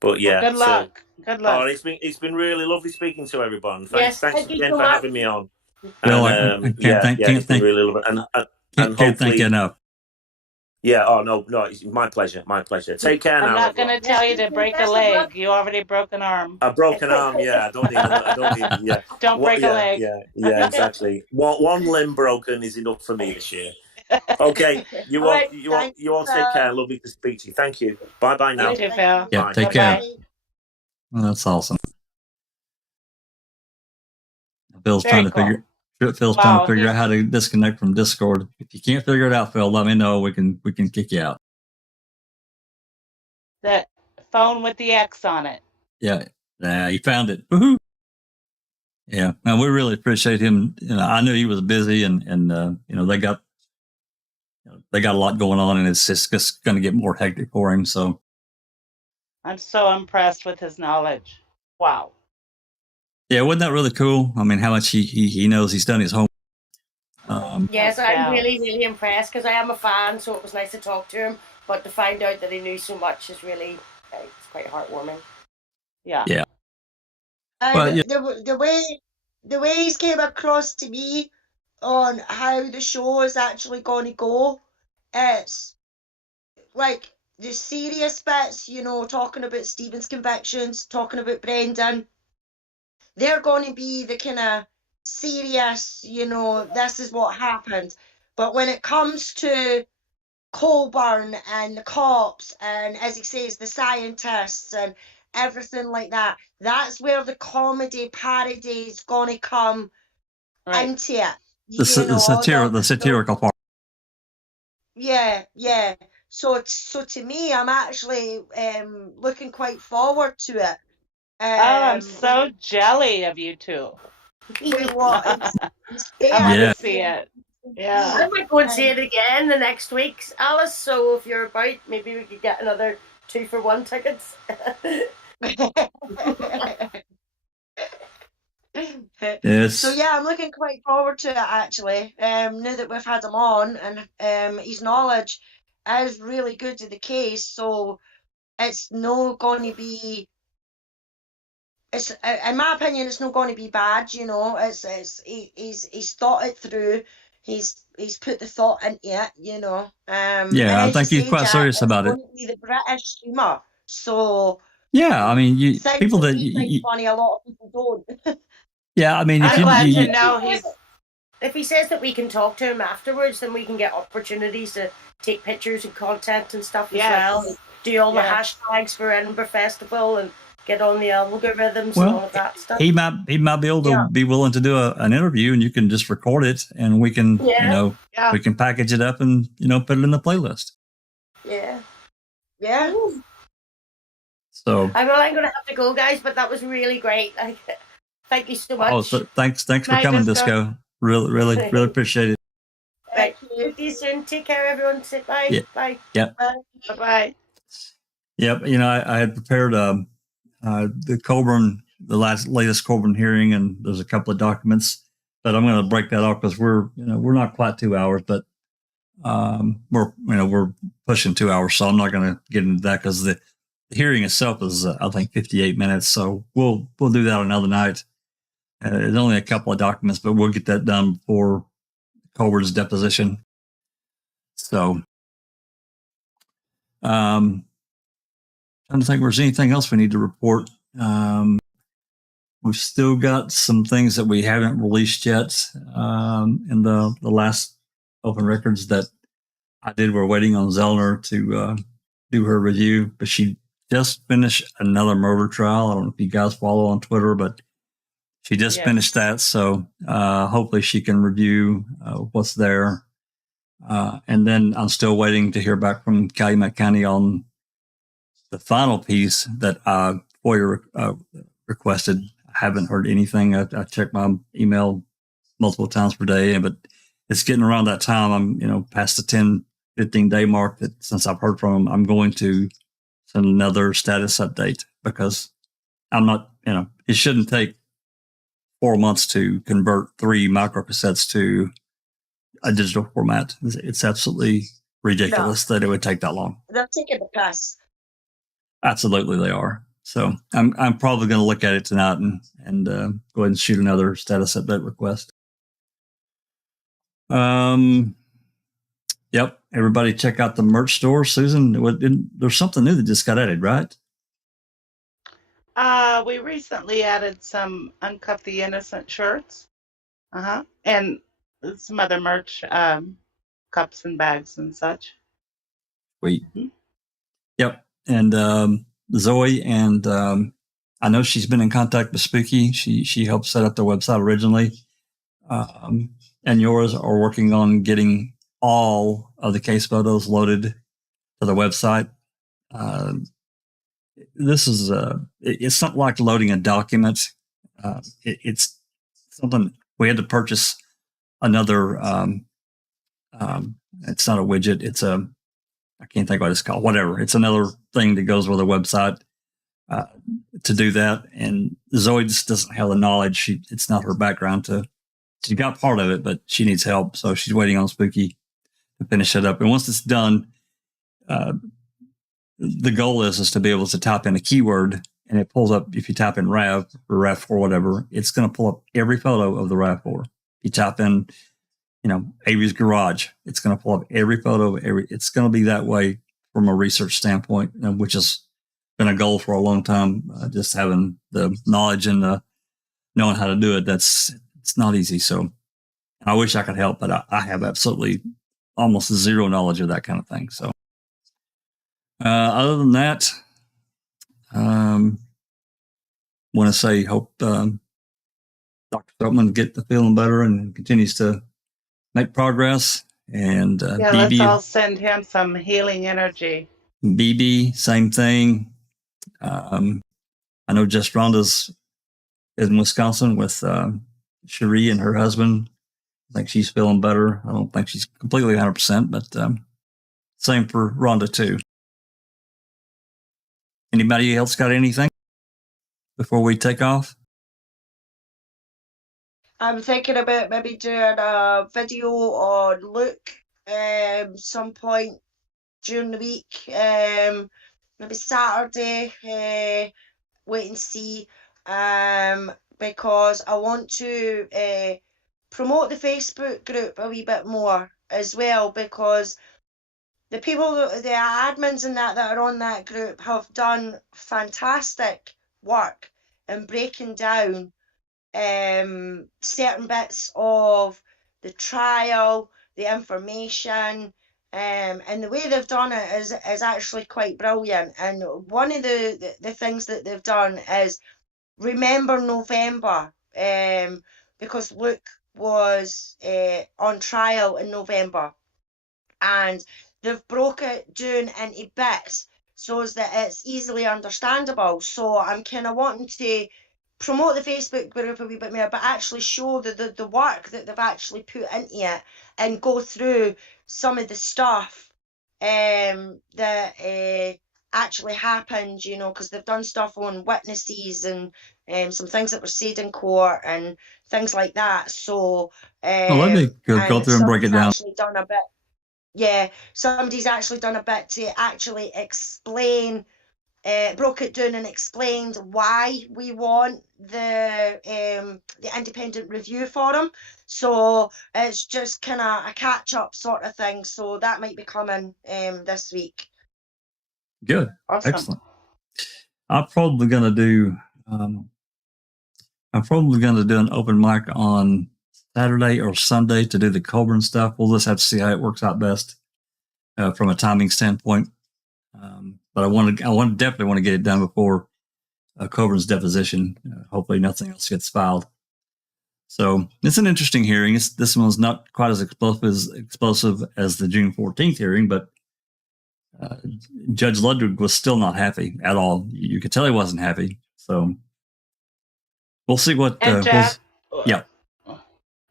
But yeah, good luck. Good luck. Oh, it's been really lovely speaking to everyone. Thanks again for having me on. Bill, it's been really lovely. And can't thank you enough. Yeah. Oh no, it's my pleasure. My pleasure. Take care now. I'm not going to tell you to break a leg. You already broke an arm. A broken arm. Yeah. I don't need. Yeah. Don't break a leg. Yeah. Exactly. One limb broken is enough for me this year. Okay. You all take care. Lovely to speak to you. Thank you. Bye now. You too, Phil. Yeah. Take care. Well, that's awesome. Phil's trying to figure out how to disconnect from Discord. If you can't figure it out, Phil, let me know. We can kick you out. That phone with the X on it. Yeah. He found it. Woohoo! Yeah. And we really appreciate him. I knew he was busy and they got a lot going on and it's just going to get more hectic for him. So I'm so impressed with his knowledge. Wow. Yeah, wasn't that really cool? I mean, how much he knows. He's done his homework. Yes, I'm really, really impressed because I am a fan, so it was nice to talk to him. But to find out that he knew so much is really, it's quite heartwarming. Yeah. Yeah. The way he's came across to me on how the show is actually going to go, it's like the serious bits, talking about Stephen's convictions, talking about Brendan. They're going to be the kind of serious, this is what happened. But when it comes to Colborn and the cops and, as he says, the scientists and everything like that, that's where the comedy parody is going to come into it. The satirical part. Yeah. So to me, I'm actually looking quite forward to it. I'm so jelly of you two. Yeah. To see it. Yeah. I might go and see it again the next week, Alice. So if you're about, maybe we could get another 2-for-1 tickets. Yes. So yeah, I'm looking quite forward to it actually. Now that we've had him on and his knowledge is really good to the case, so it's not going to be. It's, in my opinion, it's not going to be bad. He's thought it through. He's put the thought into it. Yeah, I think he's quite serious about it. It's going to be the British humour. So yeah, I mean, people that funny, a lot of people don't. Yeah, I mean, I'm glad to know if he says that we can talk to him afterwards, then we can get opportunities to take pictures and content and stuff as well. Do all the hashtags for Edinburgh Festival and get on the algorithms and all of that stuff. He might be able to be willing to do an interview, and you can just record it, and we can we can package it up and put it in the playlist. Yeah. So I'm going to have to go, guys, but that was really great. Thank you so much. Oh, so thanks for coming, Disco. Really appreciate it. Right. See you soon. Take care, everyone. Say bye. Yeah. Bye. Yep. Bye. Yep. I had prepared the Colborn, the latest Colborn hearing, and there's a couple of documents, but I'm going to break that off because we're not quite 2 hours, but we're pushing 2 hours, so I'm not going to get into that because the hearing itself is I think 58 minutes, so we'll do that another night. There's only a couple of documents, but we'll get that done before Colborn's deposition. So, trying to think if there's anything else we need to report. We've still got some things that we haven't released yet in the last open records that I did. We're waiting on Zellner to do her review, but she just finished another murder trial. I don't know if you guys follow on Twitter, but she just finished that. So hopefully she can review what's there. And then I'm still waiting to hear back from Calumet County on the final piece that FOIA requested. I haven't heard anything. I checked my email multiple times per day, but it's getting around that time. I'm, past the 10, 15 day mark that since I've heard from them, I'm going to send another status update because I'm not, it shouldn't take 4 months to convert 3 microcassettes to a digital format. It's absolutely ridiculous that it would take that long. They're taking the piss. Absolutely, they are. So I'm probably going to look at it tonight and go ahead and shoot another status update request. Yep. Everybody check out the merch store. Susan, there's something new that just got added, right? We recently added some Uncuff the Innocent shirts. And some other merch, cups and bags and such. Sweet. Mm-hmm. Yep. And Zoe and I know she's been in contact with Spooky. She helped set up the website originally. And yours are working on getting all of the case photos loaded to the website. This is it's not like loading a document. It's something we had to purchase another. It's not a widget. It's I can't think what it's called. Whatever. It's another thing that goes with a website to do that. And Zoe just doesn't have the knowledge. It's not her background she got part of it, but she needs help. So she's waiting on Spooky to finish it up. And once it's done, the goal is to be able to type in a keyword and it pulls up. If you type in RAV or RAV4 or whatever, it's going to pull up every photo of the RAV4. If you type in, Avery's garage, it's going to pull up every photo. It's going to be that way from a research standpoint, which has been a goal for a long time. Just having the knowledge and knowing how to do it. It's not easy. So I wish I could help, but I have absolutely almost zero knowledge of that kind of thing. So other than that, want to say hope Dr. Throatman get the feeling better and continues to make progress. And let's all send him some healing energy. BB, same thing. I know Jess Rhonda's in Wisconsin with Cherie and her husband. I think she's feeling better. I don't think she's completely 100%, but same for Rhonda too. Anybody else got anything before we take off? I'm thinking about maybe doing a video on Luke some point during the week, maybe Saturday, wait and see, because I want to promote the Facebook group a wee bit more as well, because the people, the admins and that are on that group have done fantastic work in breaking down certain bits of the trial, the information, and the way they've done it is actually quite brilliant. And one of the things that they've done is remember November, because Luke was on trial in November, and they've broke it down into bits so that it's easily understandable. So I'm kind of wanting to promote the Facebook group a wee bit more, but actually show the work that they've actually put into it and go through some of the stuff that actually happened, because they've done stuff on witnesses and some things that were said in court and things like that. So let me go through and break it down. Actually done a bit. Yeah, somebody's actually done a bit to actually explain broke it down and explained why we want the independent review forum. So it's just kind of a catch-up sort of thing. So that might be coming this week. Good. Awesome. Excellent. I'm probably going to do an open mic on Saturday or Sunday to do the Colborn stuff. We'll just have to see how it works out best from a timing standpoint. But I definitely want to get it done before Colborn's deposition. Hopefully nothing else gets filed. So it's an interesting hearing. This one's not quite as explosive as the June 14th hearing, but Judge Ludwig was still not happy at all. You could tell he wasn't happy. So we'll see what. And Jack, yeah.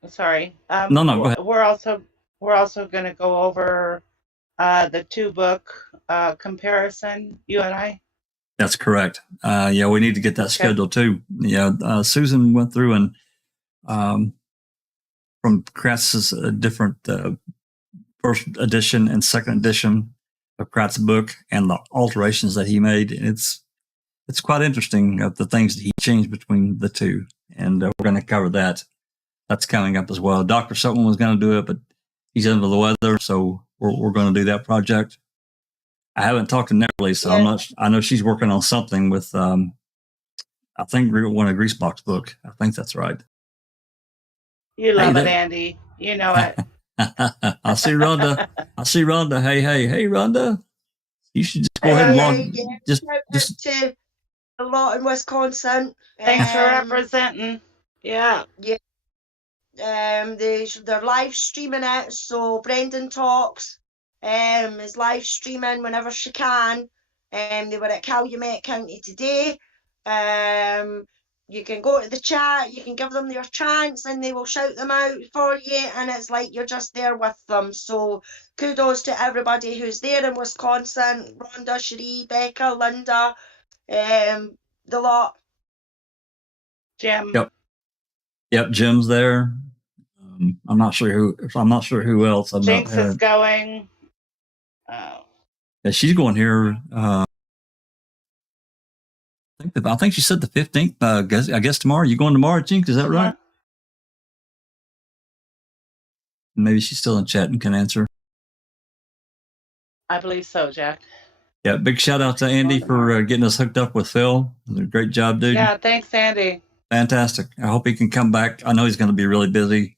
Sorry. No, go ahead. We're also going to go over the 2-book comparison. You and I. That's correct. Yeah, we need to get that scheduled too. Yeah, Susan went through and from Kratz's different first edition and second edition of Kratz's book and the alterations that he made. It's quite interesting of the things that he changed between the two, and we're going to cover that. That's coming up as well. Dr. Sutton was going to do it, but he's under the weather, so we're going to do that project. I haven't talked to Neverly, so I'm not. I know she's working on something with. I think one of Greasebox book. I think that's right. You love it, Andy. You know it. I see Rhonda. Hey, Rhonda. You should just go ahead and log. Just to a lot in Wisconsin. Thanks for representing. Yeah. They're live streaming it, so Brendan Talks is live streaming whenever she can. They were at Calumet County today. You can go to the chat, you can give them their chants, and they will shout them out for you, and it's like you're just there with them. So kudos to everybody who's there in Wisconsin. Rhonda, Cherie, Becca, Linda, the lot. Jim. Yep, Jim's there. I'm not sure who else. Jinx is going. Yeah, she's going here. I think she said the 15th. I guess tomorrow. You going tomorrow, Jinx? Is that right? Maybe she's still in chat and can answer. I believe so, Jack. Yeah, big shout out to Andy for getting us hooked up with Phil. Great job, dude. Yeah, thanks, Andy. Fantastic. I hope he can come back. I know he's going to be really busy,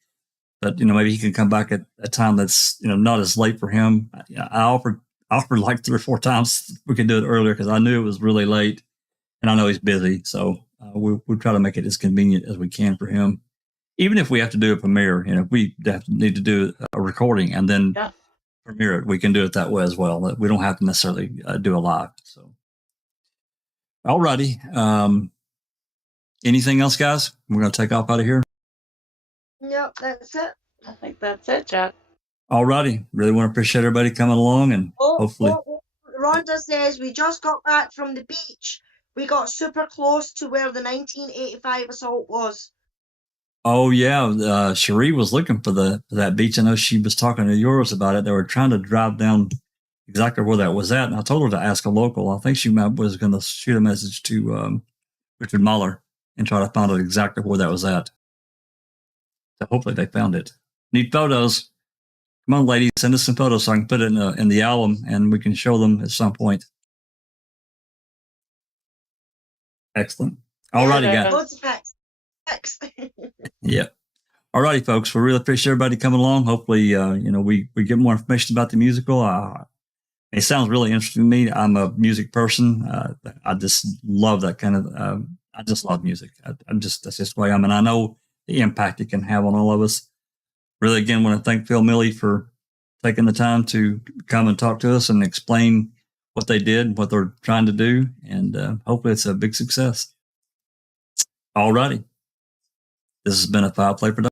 but maybe he can come back at a time that's not as late for him. I offered like 3 or 4 times we could do it earlier because I knew it was really late, and I know he's busy. So we'll try to make it as convenient as we can for him. Even if we have to do a premiere, if we need to do a recording and then premiere it, we can do it that way as well. We don't have to necessarily do a live. So, alrighty. Anything else, guys? We're going to take off out of here. Nope, that's it. I think that's it, Jack. Alrighty. Really want to appreciate everybody coming along, and hopefully. Rhonda says we just got back from the beach. We got super close to where the 1985 assault was. Oh yeah, Cherie was looking for that beach. I know she was talking to yours about it. They were trying to drive down exactly where that was at, and I told her to ask a local. I think she was going to shoot a message to Richard Mahler and try to find out exactly where that was at. So hopefully they found it. Need photos? Come on, ladies, send us some photos so I can put it in the album and we can show them at some point. Excellent. Alrighty, guys. Loads of facts. Yeah. Alrighty, folks. We really appreciate everybody coming along. Hopefully, we get more information about the musical. It sounds really interesting to me. I'm a music person. I just love that kind of. I just love music. That's just the way I am, and I know the impact it can have on all of us. Really, again, want to thank Phil Mealey for taking the time to come and talk to us and explain what they did, what they're trying to do, and hopefully it's a big success. Alrighty. This has been a Foul Play production.